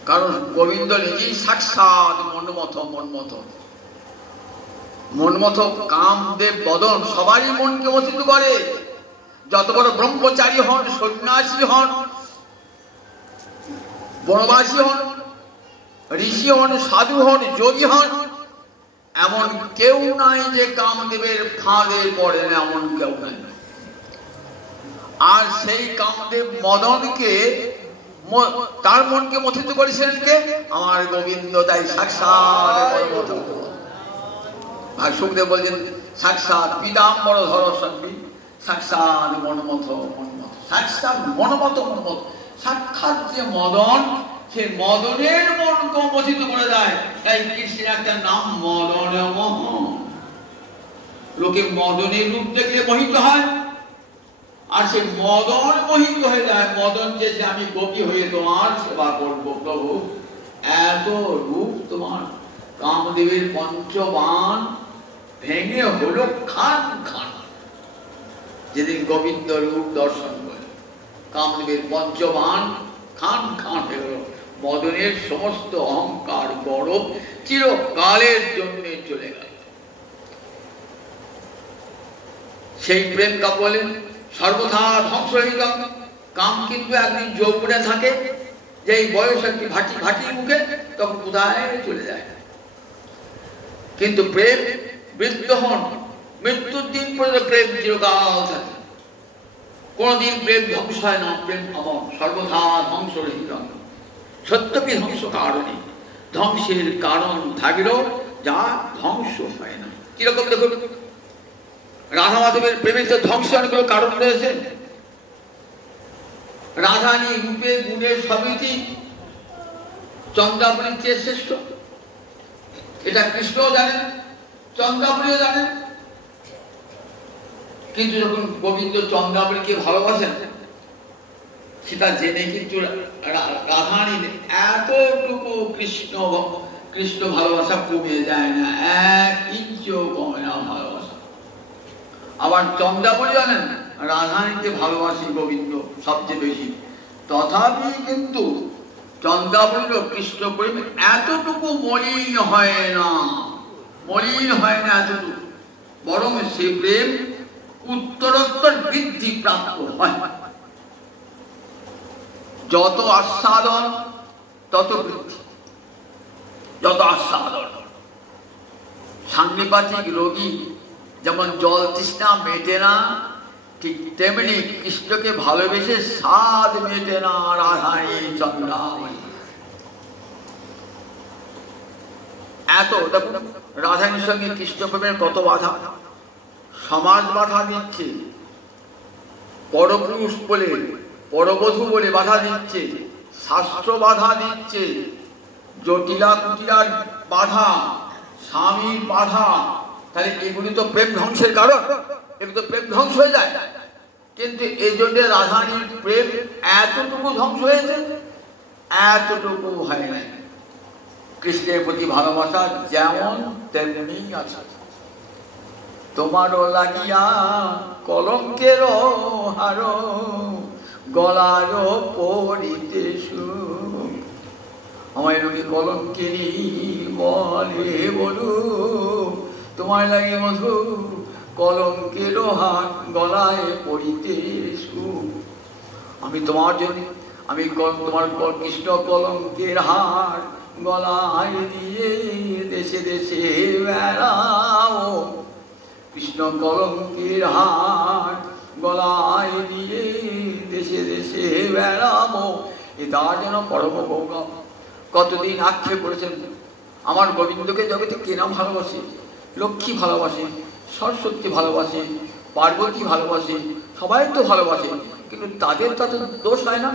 কারণ গোবিন্দ নিজেই সাক্ষাৎ মনমথ। মনমথ কামদেব বদন সবারই মনকে মথিত করে। যত বড় ব্রহ্মচারী হন, সন্ন্যাসী হন, বনবাসী হন, ঋষি হন, সাধু হন, যোগী হন, এমন কেউ নাই যে কামদেবের ফাঁদে পড়ে না, এমন কেউ নাই। আর সেই কামদেব মদনকে, তার মনকে মথিত করেছিলেন কে? আমার গোবিন্দ। তাই সাক্ষাৎ সুখদেব বলছেন সাক্ষাৎ পীতাম্বর ধর সঙ্গী, সাক্ষাৎ মনমথ মনমথ, সাক্ষাৎ মনমত মনমত। সাক্ষাৎ যে মদন, সে মদনের মনকে মথিত করে দেয়। তাই কৃষ্ণের একটা নাম মদন মোহন। লোকে মদনের রূপ দেখলে মোহিত হয়, আর সে মদন মোহিত হয়ে যায়। মদন যে আমি গোপী হয়ে তোমার সেবা করবো প্রভু, এত রূপ তোমার। কামদেবের পঞ্চবান ভেঙে হলো খান খান। যেদিন গোবিন্দ রূপ দর্শন করে কামদেবের পঞ্চবান খান খান হয়ে গেল। মদনের সমস্ত অহংকার গৌরব চিরকালের জন্য চলে গেল। সেই প্রেম কা বলেন সর্বথা ধ্বংস হয়ে গেল। কাম কিন্তু একদিন যৌবনে থাকে, যে এই বয়স একটি ভাটি ভাটির মুখে, তখন কোথায় চলে যায়। কিন্তু প্রেম বৃদ্ধ হন, মৃত্যুর দিন পর্যন্ত প্রেম চিরকাল থাকে। কোনদিন প্রেম ধ্বংস হয় না। প্রেম অমর, সর্বথা ধ্বংস রহিত। সত্যপি ধ্বংস কারণে, ধ্বংসের কারণ থাকলেও যা ধ্বংস হয় না। কিরকম দেখুন, রাধা মাধবের প্রেমের তো ধ্বংস অনেকগুলো কারণ রয়েছে। রাধানী রূপে গুণের সবই চন্দ্রাবলীর চেয়ে শ্রেষ্ঠ, এটা কৃষ্ণও জানেন, চন্দ্রাবলীও জানেন। কিন্তু যখন গোবিন্দ চন্দ্রাবলীকে ভালোবাসেন, সেটা জেনে কিন্তু রাধারানীর এতটুকু কৃষ্ণ ভালোবাসা কমে যায় না, 1 ইঞ্চিও কমে না ভালোবাসা। আবার চন্দ্রাবলী জানেন রাধারানীকে ভালোবাসি গোবিন্দ সবচেয়ে বেশি, তথাপি কিন্তু চন্দ্রাবলীর কৃষ্ণ প্রেম এতটুকু মলিন হয় না, মলিন হয় না এতটুকু, বরং সে প্রেম উত্তরোত্তর বৃদ্ধি প্রাপ্ত হয়। যত আস্বাদন তত বৃদ্ধি, যত আস্বাদন। সাংনিপাতিক রোগী যেমন জল তৃষ্ণা মেটে না, ঠিক তেমনি কৃষ্ণকে ভালোবেসে স্বাদ মেটে না রাধারানী চন্দ্রাবলী। এত দেখুন রাধারানীর সঙ্গে কৃষ্ণ প্রেমের কত বাধা। সমাজ বাধা দিচ্ছে, পরপুরুষ বলে পরবধূ বলে বাধা দিচ্ছে, শাস্ত্র বাধা দিচ্ছে, জটিলা কুটিলার বাধা, স্বামীর বাধা। তাহলে এগুলি তো প্রেম ধ্বংসের কারণ, এগুলি তো প্রেম ধ্বংস হয়ে যায়। কিন্তু এই জন্য রাধারানীর প্রেম এতটুকু ধ্বংস হয়েছে, এতটুকু হয় নাই। কৃষ্ণের প্রতি ভালোবাসা যেমন তেমনি আছে। তোমারও লাগিয়া কলঙ্কের হার, গলার পড়িতে সুখ। আমার লোকে কলঙ্কেরই বলে বলু, তোমার লাগে মধু কলঙ্কের হার, গলায় পড়িতে সুখ। আমি তোমার জন্য, আমি তোমার কৃষ্ণ কলঙ্কের হার গলায় দিয়ে দেশে দেশে বেড়াও। কৃষ্ণ কলঙ্কের হার গলায় দিয়ে দেশে দেশে বেড়াবো, এটা যেন পরম গৌরব। কতদিন আক্ষেপ করেছেন আমার গোবিন্দকে জগতে কে না ভালোবাসে। লক্ষ্মী ভালোবাসে, সরস্বতী ভালোবাসে, পার্বতী ভালোবাসে, সবাই তো ভালোবাসে, কিন্তু তাদের তাতে দোষ হয় না।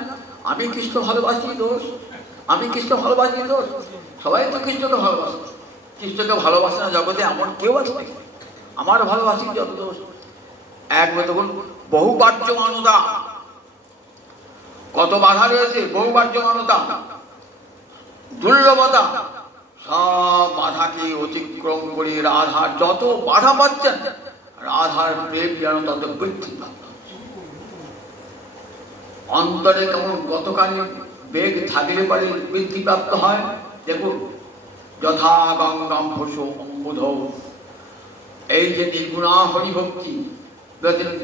আমি কৃষ্ণ ভালোবাসি দোষ, আমি কৃষ্ণ ভালোবাসি দোষ। সবাই তো কৃষ্ণকে ভালোবাসে, কৃষ্ণকে ভালোবাসে না জগতে এমন কেউ আছে নাকি? আমার ভালোবাসি যত দোষ। একবার তখন বহু বাহ্যমানতা, কত বাধা রয়েছে, বহু বাহ্যমানতা, দুর্লভতা, সব বাধাকে অতিক্রম করে রাধার যত বাধা পাচ্ছেন, রাধার প্রেম যেন তত বৃদ্ধি প্রাপ্ত। অন্তরে কেমন গতকালে বেগ থাকলে পরে বৃদ্ধি প্রাপ্ত হয়। দেখুন যথা গঙ্গাম ভোষ অম্বুধ, এই যে নির্গুণা হরিভক্তি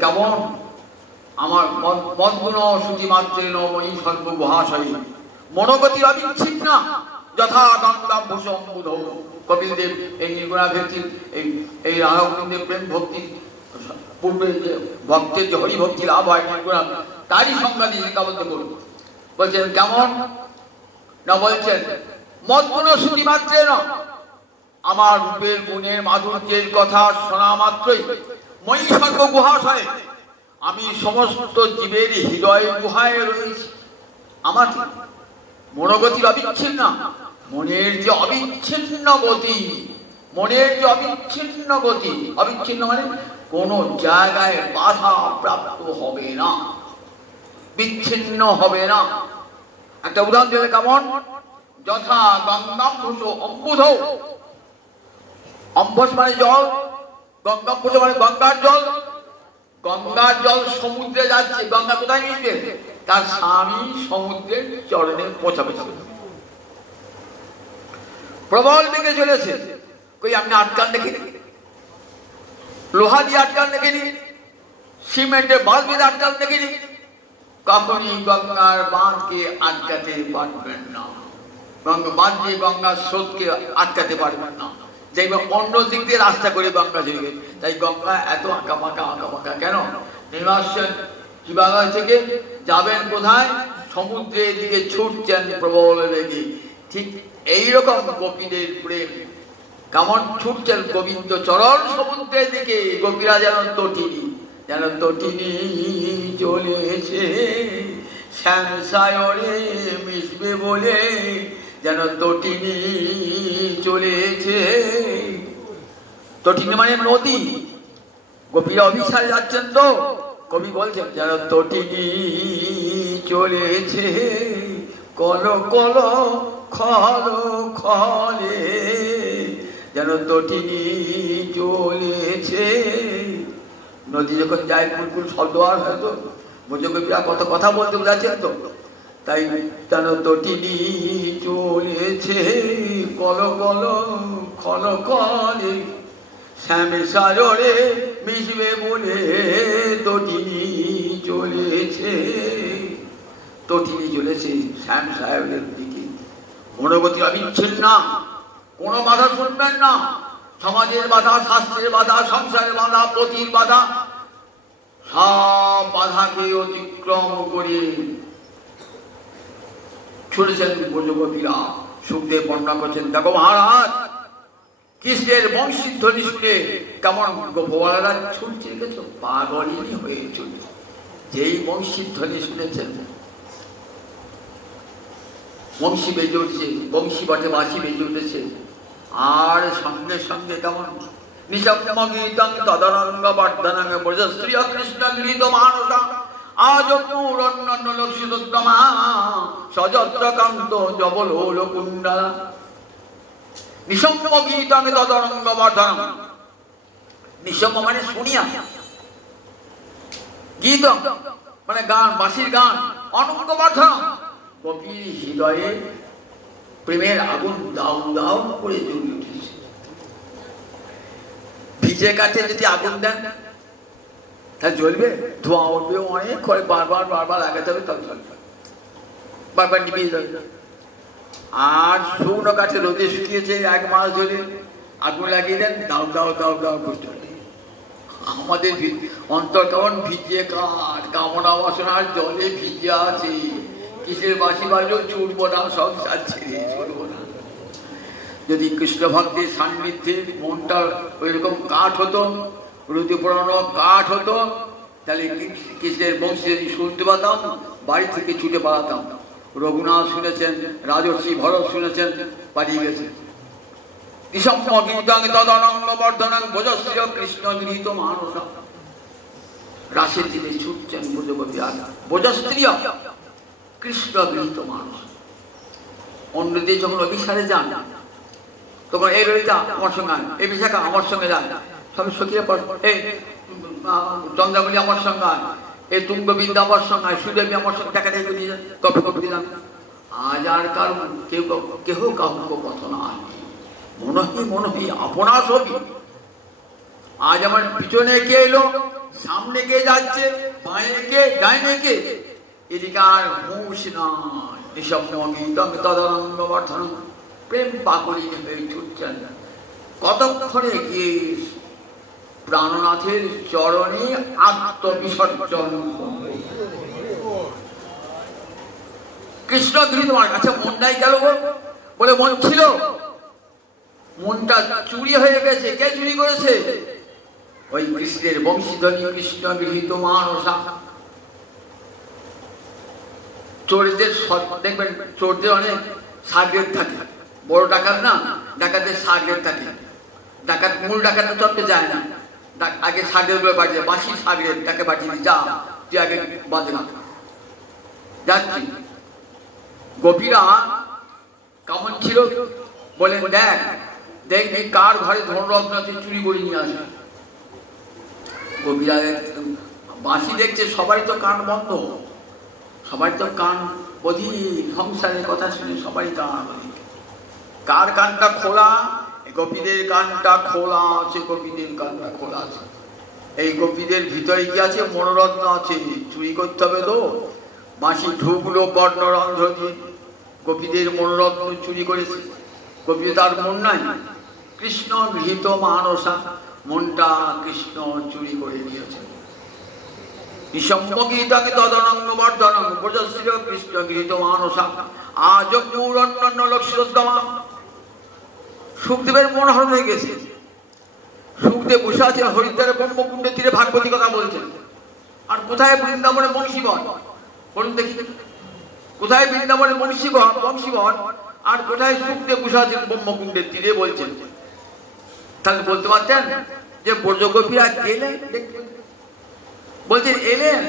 কেমন আমার মদগুণ শ্রুতি মাত্রে নময়ী সর্বগুহাশয়ী, মনোগতির অবিচ্ছিন্না, যথা গঙ্গা ভূষম্বুধ। কপিলদেব এই নির্গুণা ভক্তি এই রাধাকুণ্ডের প্রেম ভক্তি পূর্বে যে ভক্তের যে হরিভক্তি লাভ হয় নির্গুণা, তারই সংজ্ঞা দিয়ে শিক্ষাবদ্ধ করুন। বলছেন কেমন না, বলছেন মদগুণ শ্রুতি মাত্রে না, আমার রূপের গুণের মাধুর্যের কথা শোনা মাত্রই মই সর্ব গুহাশয়ে, আমি সমস্ত জীবের হৃদয় গুহায় রয়েছি। আমার মনোগতি অবিচ্ছিন্ন, মনের যে অবিচ্ছিন্ন গতি, মনের যে অবিচ্ছিন্ন গতি, অবিচ্ছিন্ন মানে কোন জায়গায় বাধা প্রাপ্ত হবে না, বিচ্ছিন্ন হবে না। একটা উদাহরণ দিলে কেমন, যথা গঙ্গাম্ভুষ অম্বুধ, অম্বস মানে জল, গঙ্গাম্ভুষ মানে গঙ্গার জল। গঙ্গার জল সমুদ্রে যাচ্ছে, গঙ্গা কোথায় মিশবে? তার স্বামী সমুদ্রের চরণে পৌঁছাবে। প্রবল বেগে চলেছে, কই আপনি আটকান দেখিনি, লোহা দিয়ে আটকান দেখিনি, সিমেন্টের বাঁধ দিয়ে আটকান দেখিনি, কখনই গঙ্গার বাঁধকে আটকাতে পারবেন না, গঙ্গা বাঁধ দিয়ে গঙ্গার স্রোতকে আটকাতে পারবেন না। দেখবেন অন্য দিক দিয়ে রাস্তা করে গঙ্গা চলে গেছে। তাই গঙ্গা এত আঁকা বাঁকা কেন? নির্মাসেন হিমালয় থেকে যাবেন কোথায়? সমুদ্রের দিকে ছুটছেন প্রবল বেগে। ঠিক এইরকম গোপীদের প্রেম কেমন ছুটছেন গোবিন্দ চরণ সমুদ্রের দিকে। গোপীরা যেন তটিনী চলেছে শ্যামসায়রে মিশবে বলে, যেন তটিনী চলেছে। তটিনী মানে নদী, গোপীরা অভিসারে যাচ্ছেন তো, কবি বলছেন যেন তটিনী চলেছে কল কল খল খলে, যেন তটিনী চলেছে। নদী যখন যায় কুলকুল শব্দ আর হয়তো কবিরা কত কথা বলতে যাচ্ছেন তো, তাই যেন তটিনী চলেছে কল কল খল খলে, শ্যামে সাগরে মিশবে বলে তটিনী চলেছে। তটিনী চলেছে শ্যাম সাগরের দিকে। মনোগতি অবিচ্ছিন্ন, কোনো বাধা শুনবেন না। সমাজের বাধা, শাস্ত্রের বাধা, সংসারের বাধা, পতির বাধা, সব বাধাকে অতিক্রম করে ছুটেছেন ব্রজগোপীরা। সুখদেব বর্ণনা করছেন, দেখো মহারাজ কৃষ্ণের বংশীধ্বনি শুনে কেমন গোপবালারা ছুটছে, দেখেছো পাগলিনী হয়ে ছুটছে। যেই বংশীধ্বনি শুনেছেন, বংশী বেজে উঠছে, বংশী বটে বাঁশি বেজে উঠেছে, আর সঙ্গে সঙ্গে কেমন নিশম্য গীতং তদরঙ্গ বর্ধনং ব্রজশ্রী কৃষ্ণ গৃহীত মানসা আজ পুরন্ন লক্ষিতোত্তমা সযত্র কান্ত জবলোল কুণ্ডলা। নিশম্য গীতং তদরঙ্গ বর্ধনং, নিশম্য মানে শুনিয়া, গীত মানে গান, বাঁশির গান, অনঙ্গ বর্ধনং গোপীর হৃদয়ে প্রেমের আগুন দাউ দাউ করে জ্বলে উঠেছে। ভিজে কাঠে যদি আগুন দেন তা জ্বলবে, ধোঁয়া উঠবে অনেক, করে বারবার লাগাতে হবে, তবে জ্বলবে, বারবার নিভিয়ে যাবে। আর শুকনো কাঠে রোদে শুকিয়েছে, 1 মাস ধরে আগুন লাগিয়ে দেন, দাউ দাউ দাউ দাউ করতে হবে। আমাদের অন্তর কেমন ভিজে কাঠ, কামনা বাসনার জলে ভিজে আছে। কিসের বাঁশি বাজলেও ছুটবো না, সংসার ছেড়ে ছুটবো না। যদি কৃষ্ণ ভক্তের সান্নিধ্যে মনটা ওইরকম কাঠ হতো, রুদি পোড়ানো কাঠ হতো, তাহলে কৃষ্ণের বংশী যদি শুনতে পারতাম, বাড়ি থেকে ছুটে পালাতাম। রঘুনাথ শুনেছেন, রাজর্ষি ভরত শুনেছেন, পালিয়ে গেছে। নিশম্য গীতং তদরঙ্গ বর্ধনং ব্রজশ্রী কৃষ্ণ গৃহীত মানসা। রাসের দিনে ছুটছেন ব্রজবতী, আর ব্রজস্ত্রী কৃষ্ণ গৃহীত মানুষ। অন্য দিয়ে যখন অভিসারে যান, তখন এই ললিতা আমার সঙ্গে, এই বিশাখা আমার সঙ্গে যান, সব সখীরা এই চন্দ্রাবলী আমার সঙ্গে, এই তুঙ্গবিদ্যা আমার সঙ্গে, সুদেবী আমার সঙ্গে দেখা দেখে দিয়ে যান, কপি দিলাম। আজ আর কারণ কেহ কাউকে কথা না, মনহি আপনার ছবি। আজ আমার পিছনে কে এলো, সামনে কে যাচ্ছে, বাঁয়ে কে, ডাইনে কে, এদিকে আর হুঁশ না। নিশম্য গীতং তদরঙ্গ বর্ধনং প্রেম পাগলি হয়ে ছুটছেন। কতক্ষণে গিয়ে প্রাণনাথের চরণে আত্মবিসর্জন। কৃষ্ণ ধৃত আচ্ছা মনটাই গেল বলে মন ছিল, মনটা চুরি হয়ে গেছে। কে চুরি করেছে? ওই কৃষ্ণের বংশীধ্বনি, কৃষ্ণ গৃহীত মানসা। চোরদের দেখবেন, চোরদের অনেক সাগরেদ থাকে, বড় ডাকাত না, ডাকাতের সাগরেদ থাকে। ডাকাত মূল ডাকাত চলতে যায় না, আগে সাগরেদ গুলো পাঠিয়ে, বাঁশি সাগরেদ তাকে পাঠিয়ে যা তুই আগে বাজে না। যাচ্ছি, গোপীরা কেমন ছিল বলেন, দেখ দেখবি কার ঘরে ধনরত্ন আছে, চুরি করে নিয়ে আসে। গোপীরা বাঁশি দেখছে, সবাই তো কান বন্ধ, সবাই তো কান বধির, সংসারের কথা শুনে সবাই কান। কার কানটা খোলা? গোপীদের কানটা খোলা আছে, গোপীদের কানটা খোলা আছে। এই গোপীদের ভিতরে কি আছে? মনোরত্ন আছে, চুরি করতে হবে তো। বাঁশি ঢুকলো বর্ণরন্ধ্র দিয়ে, গোপীদের মনোরত্ন চুরি করেছে। গোপী তার মন নাই, কৃষ্ণ গৃহীত মানসা, মনটা কৃষ্ণ চুরি করে নিয়েছে। নিসম্মগীতাকে তদনঙ্গ বর্ধনং ব্রজশ্রী কৃষ্ণ গৃহীত মানসা আজ অন্যান্য লক্ষ্যদমা। সুখদেবের মন হরণ হয়ে গেছে। সুখদেব বসে আছেন হরিদ্বারের ব্রহ্মকুণ্ডের তীরে, ভাগবতী কথা বলছেন। আর কোথায় বৃন্দাবনে বংশীবন? বলুন দেখি, কোথায় বৃন্দাবনে বংশীবন আর কোথায় সুখদেব বসে আছেন ব্রহ্মকুণ্ডের তীরে বলছেন? তাহলে বলতে পারতেন যে ব্রজগোপীরা গেলেন, বলছেন এলেন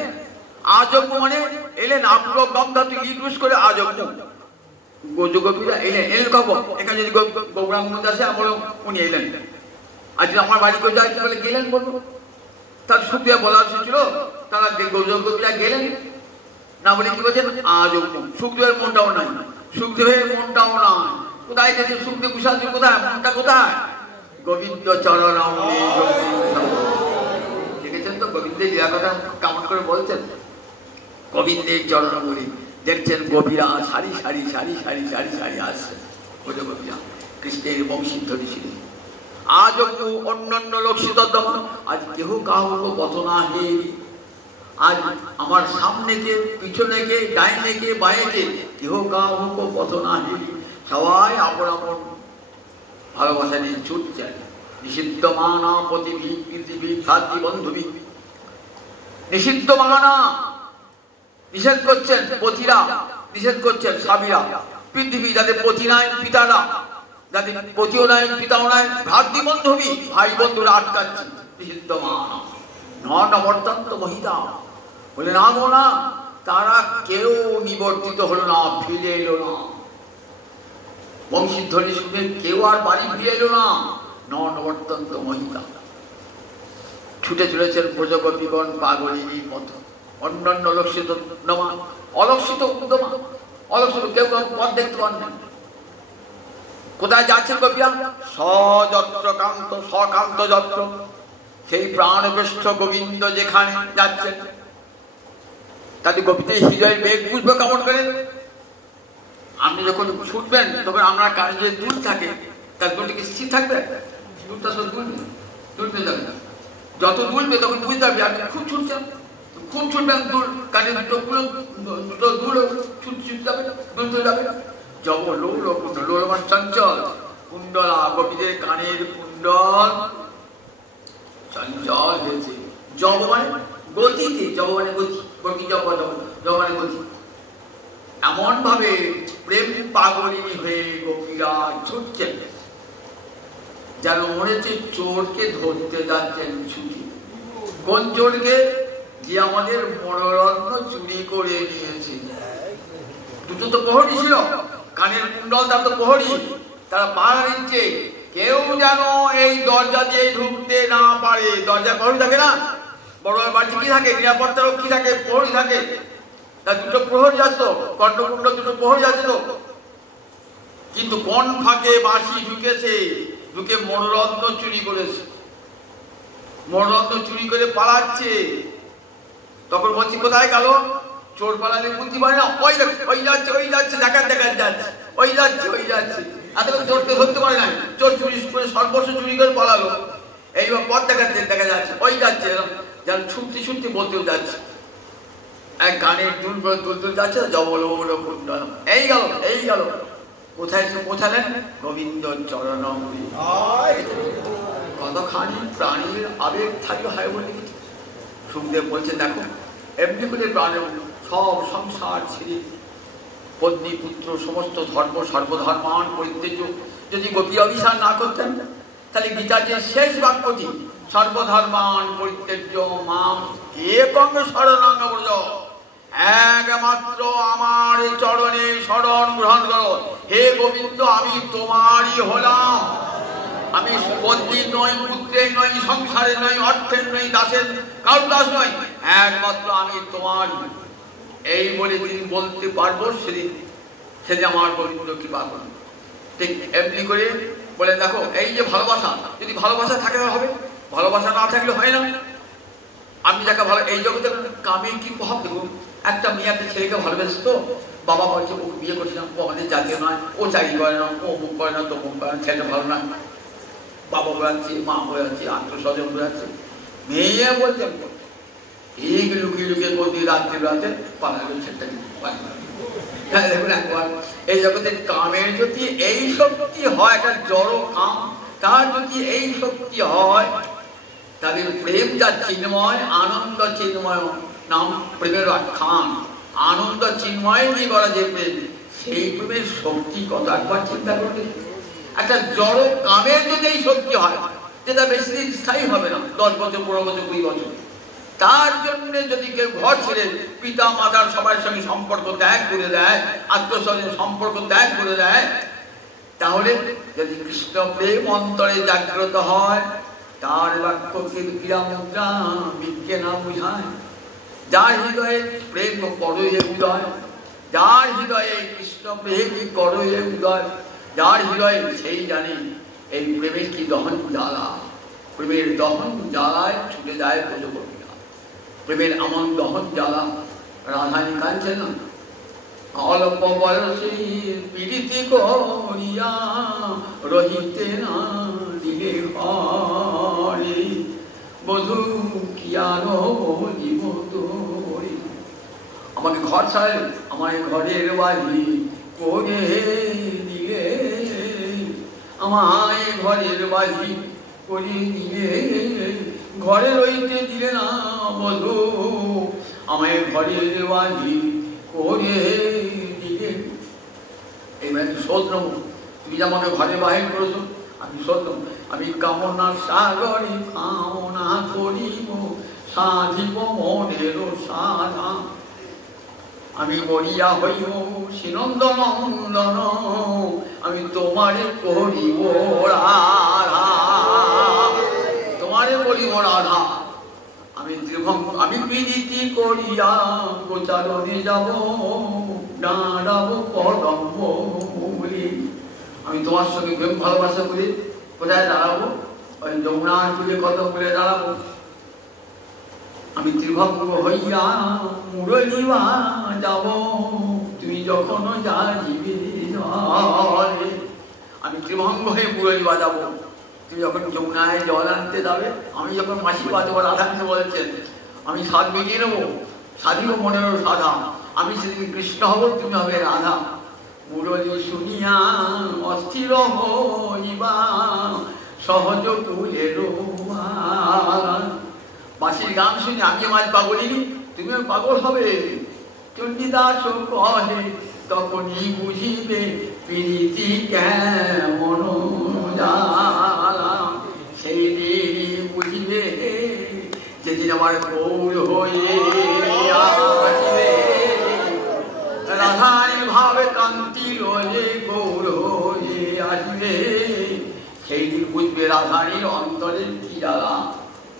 আজজ্ঞ, মানে এলেন আগ্রহ গমধাতু ইউজ করে আজজ্ঞ। ব্রজগোপীরা এলেন কখন? এখানে যদি গৌরাঙ্গ মন্দির আসে আমরা উনি এলেন। আর যদি আমার বাড়ি করে যায় তাহলে গেলেন বলবো। তার সুখদেব বলা ছিল, তারা ব্রজগোপীরা গেলেন না বলে কি বলছেন আজজ্ঞ। সুখদেবের মনটাও নাই, সুখদেবের মনটাও নাই। কোথায় গেছে সুখদেব? কুশাল কোথায়? মনটা কোথায়? গোবিন্দ চরণ। দেখেছেন তো গোবিন্দের লীলা কথা কেমন করে বলছেন? গোবিন্দের চরণ বলি দেখছেন গোপীরা সারি সারি সারি সারি সারি সারি আসছে। গোপীরা কৃষ্ণের বংশীধ্বনি ছিল। আজ অন্যান্য লক্ষিত, আজ কেহ কাহু পথ না হে। আজ আমার সামনে কে, পিছনে কে, ডাইনে কে, বাঁয়ে কে, কেহ কাহু পথ না হে। সবাই আপন আপন ভালোবাসা নিয়ে ছুটছেন। নিষিদ্ধ মানা পৃথিবী পৃথিবী খাদ্য বন্ধুবী। নিষিদ্ধ মানা নিষেধ করছেন পতিরা, নিষেধ করছেন স্বামীরা। পৃথিবী যাদের পতি নাই, পিতারা যাদের পতিও নাই, পিতাও নাই, ভ্রাতৃ বন্ধুবী ভাই বন্ধুরা আটকাচ্ছে। নিষিদ্ধ মানা নবর্তন্ত মহিতা বলে না গো না, তারা কেউ নিবর্তিত হলো না, ফিরে এলো না। বংশীধ্বনি শুনে কেউ আর বাড়ি ফিরে এলো না। নবর্তন্ত মহিতা ছুটে চলেছেন ব্রজগোপীগণ পাগলিনীর মতো। অন্যান্য লক্ষিত নমা, অলক্ষিত উদ্যমা, অলক্ষিত কেউ পথ দেখতে পান না। কোথায় যাচ্ছেন গোপীরা? সযত্র কান্ত, সকান্ত যত্র, সেই প্রাণবেষ্ট গোবিন্দ যেখানে যাচ্ছেন। তাদের গোপীদের হৃদয়ের বেগ বুঝবে কেমন করেন? আপনি যখন ছুটবেন তখন আমরা কানে যে দুল থাকে, তার দুলটি কি স্থির থাকবে? দুলটা সব দুলবে যাবে না। যত দুলবে তখন বুঝতে পারবে আপনি খুব ছুটছেন, খুব ছুটবেন, দুল কানে দুটো দুল ছুট যাবে, দুলতে যাবে। জব লৌল কুণ্ড, লৌলমান চঞ্চল কুণ্ডলা, গোপীদের কানের কুণ্ডল চঞ্চল হয়েছে। জব মানে গতিতে, জব মানে গতি, গতি জব জব মানে গতি। এমন ভাবে প্রেম পাগলিনী হয়ে গোপীরা ছুটছেন যেন মনে হচ্ছে চোরকে ধরতে যাচ্ছেন ছুটি। কোন চোরকে? যে আমাদের মনোরত্ন চুরি করে নিয়েছে। দুটো তো প্রহরী ছিল, কানের কুণ্ডল তার তো প্রহরী, তারা পাহারা দিচ্ছে কেউ যেন এই দরজা দিয়ে ঢুকতে না পারে। দরজা প্রহরী থাকে না, বড় বাড়িতে কি থাকে? নিরাপত্তা রক্ষী থাকে, প্রহরী থাকে। তার দুটো প্রহরী আসতো, কণ্ঠকুণ্ড দুটো প্রহরী আছে তো। কিন্তু কোন ফাঁকে বাঁশি ঢুকেছে, ঢুকে মনোরত্ন চুরি করেছে, মনোরত্ন চুরি করে পালাচ্ছে। তখন বলছি কোথায় গেল? চোর পালালে বুদ্ধি পারে না, ওই যাচ্ছে ওই যাচ্ছে, দেখার দেখার যাচ্ছে, ওই যাচ্ছে ওই যাচ্ছে। এতক্ষণ চোরকে ধরতে পারে নাই, চোর চুরি করে সর্বস্ব চুরি করে পালালো। এইবার পথ দেখা যাচ্ছে, ওই যাচ্ছে যেন ছুটতে ছুটতে বলতেও যাচ্ছে, এক গানের দুল দুল যাচ্ছে, জবল কুণ্ডল, এই গেল কোথায় এসে পৌঁছালেন? গোবিন্দ চরণ। কতখানি প্রাণীর আবেগ থাকবে হয় বলে সুখদেব বলছে, দেখো এমনি করে প্রাণের সব সংসার ছেড়ে পত্নী পুত্র সমস্ত ধর্ম সর্বধর্মান পরিত্যাজ্য যদি গোপী অভিসার না করতেন, তাহলে গীতার যে শেষ বাক্যটি সর্বধর্মান পরিত্যাজ্য মাম একং শরণং ব্রজ, একমাত্র আমার চরণে শরণ গ্রহণ করো। হে গোবিন্দ, আমি তোমারই হলাম, আমি পত্নীর নই, পুত্রের নই, সংসারের নই, অর্থের নই, দাসের কারণ দাস নই, একমাত্র আমি তোমার। এই বলে তিনি বলতে পারবো সেদিন আমার গোবিন্দ কৃপা করুন। ঠিক এমনি করে বলে, দেখো এই যে ভালোবাসা, যদি ভালোবাসা থাকে হবে, ভালোবাসা না থাকলে হয় না। আমি যাকে ভালো, এই জগতে কামের কি প্রভাব দেখুন, একটা মেয়ে একটা ছেলেকে ভালোবেসে তো বাবা বলছে ও বিয়ে করছিলাম, ও আমাদের জাতীয় নয়, ও চাকরি করে না, ও মুখ করে না, তো মুখ করে না, ছেলেটা ভালো না, বাবা বোঝাচ্ছে, মা বোঝাচ্ছে, আত্মস্বজন বোঝাচ্ছে, মেয়ে বলছে এই লুকিয়ে করবি রাতে পালালো ছেলেটাকে। দেখুন একবার এই জগতে কামের যদি এই শক্তি হয়, একটা জড় কাম, তার যদি এই শক্তি হয়, তাদের প্রেম যা চিন্ময়, আনন্দ চিন্ময় নাম প্রেমের আখ্যান, আনন্দ চিন্ময় নিয়ে করা যে প্রেম, সেই প্রেমের শক্তি কত একবার চিন্তা করবে। একটা জড় কামের যদি এই শক্তি হয়, যেটা বেশি দিন স্থায়ী হবে না, 10 বছর 15 বছর 20 বছর, তার জন্য যদি কেউ ঘর ছেড়ে পিতা মাতার সবার সঙ্গে সম্পর্ক ত্যাগ করে দেয়, আত্মস্বজন সম্পর্ক ত্যাগ করে দেয়, তাহলে যদি কৃষ্ণ প্রেম অন্তরে জাগ্রত হয়, তার বাক্যকে ক্রিয়া মুদ্রা বিজ্ঞে না বুঝায়। যার হৃদয়ে প্রেম করয়ে উদয়, যার হৃদয়ে কৃষ্ণ প্রেম করয়ে উদয়, যার হৃদয়ে সেই জানে এই প্রেমের কি দহন জ্বালা। প্রেমের দহন জ্বালায় ছুটে যায় প্রজপতিরা, প্রেমের এমন দহন জ্বালা রাধানী কাঁদছে না, অল্প বয়সে পীড়িতি করিয়া রহিতে না দিলে ঘরে, বধূ কি আরো জীব তোরে। আমাকে ঘর ছাড়লে, আমার ঘরের বাড়ি করে দিলে, আমায় ঘরের বাড়ি করে দিলে, ঘরে রইতে দিলে না বধূ, আমায় ঘরের বাড়ি করে দিলে। এইবার শোধ নেব, তুমি যে আমাকে ঘরে বাহির করেছো, আমি শোধ নেব। আমি কামনার সাগরে কামনা করিব, সাধিব মনের সাধা, আমি মরিয়া হইব শ্রীনন্দন নন্দন, আমি তোমারে করিব রাধা, তোমারে করিব রাধা। আমি আমি প্রীতি করিয়া গোচারণে যাব, দাঁড়াব কদম্ব মূলে। আমি তোমার সঙ্গে প্রেম ভালোবাসা করি, কোথায় দাঁড়াবো? ওই যমুনার কূলে কদম বলে দাঁড়াবো। আমি ত্রিভঙ্গ হইয়া মুরলিবা যাব, তুমি যখন যাইবে জলে। আমি ত্রিভঙ্গ হয়ে মুরলিবা যাব, তুমি যখন যমুনায় জল আনতে যাবে, আমি যখন মাসি বাজবো, রাধাকে বলছেন আমি স্বাদ মিটিয়ে নেবো, সাধিব মনের সাধা, আমি সেদিন কৃষ্ণ হব, তুমি হবে রাধা। মুরলি শুনিয়া অস্থির হইবা, সহজ কুলের বাঁশির গান শুনে আমি আমার পাগলিনি, তুমিও পাগল হবে। চণ্ডীদাস কহে তখনই বুঝিবে প্রীতি কেমন জ্বালা, সেই দিনই বুঝিবে যেদিন আমার গৌর হয়ে আসবে, রাধার ভাবে কান্তি রয়ে গৌর হয়ে আসবে, সেই দিন বুঝবে রাধারীর অন্তরের কি জ্বালা।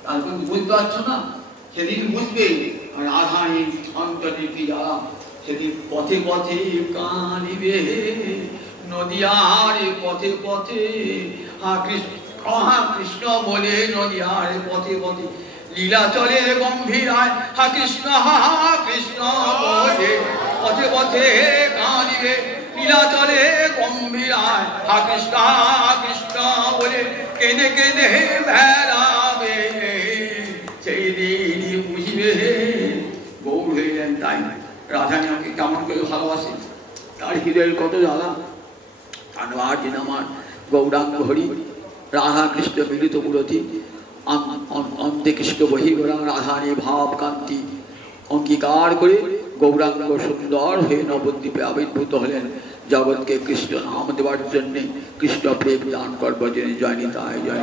আর তুমি বুঝতে পারছো না, সেদিন বুঝবে রাধারীর অন্তরের কি জ্বালা। সেদিন পথে পথে কাঁদিবে নদিয়ার পথে পথে, হা কৃষ্ণ বলে নদিয়ার পথে পথে, লীলা চলে গম্ভীরায়, হা কৃষ্ণ বলে পথে পথে কাঁদিবে নীলাচলে গম্ভীরায় হা কৃষ্ণ বলে কেঁদে কেঁদে বেড়াবে, সেই দিনই বুঝবে গৌর হইলেন তাই। রাধারানী আমাকে কেমন করে ভালোবাসে, তার হৃদয়ের কত জ্বালা। আনোয়ার দিন আমার গৌরাঙ্গ হরি, রাধা কৃষ্ণ মিলিত মূরতি, অন্তে কৃষ্ণ বহির্গরা রাধানী ভাব কান্তি অঙ্গীকার করে গৌরাঙ্গ সুন্দর হয়ে নবদ্বীপে আবির্ভূত হলেন জগৎকে কৃষ্ণ নাম দেওয়ার জন্য, কৃষ্ণ প্রেম দান করবার জন্য। জয় নিতাই জয়।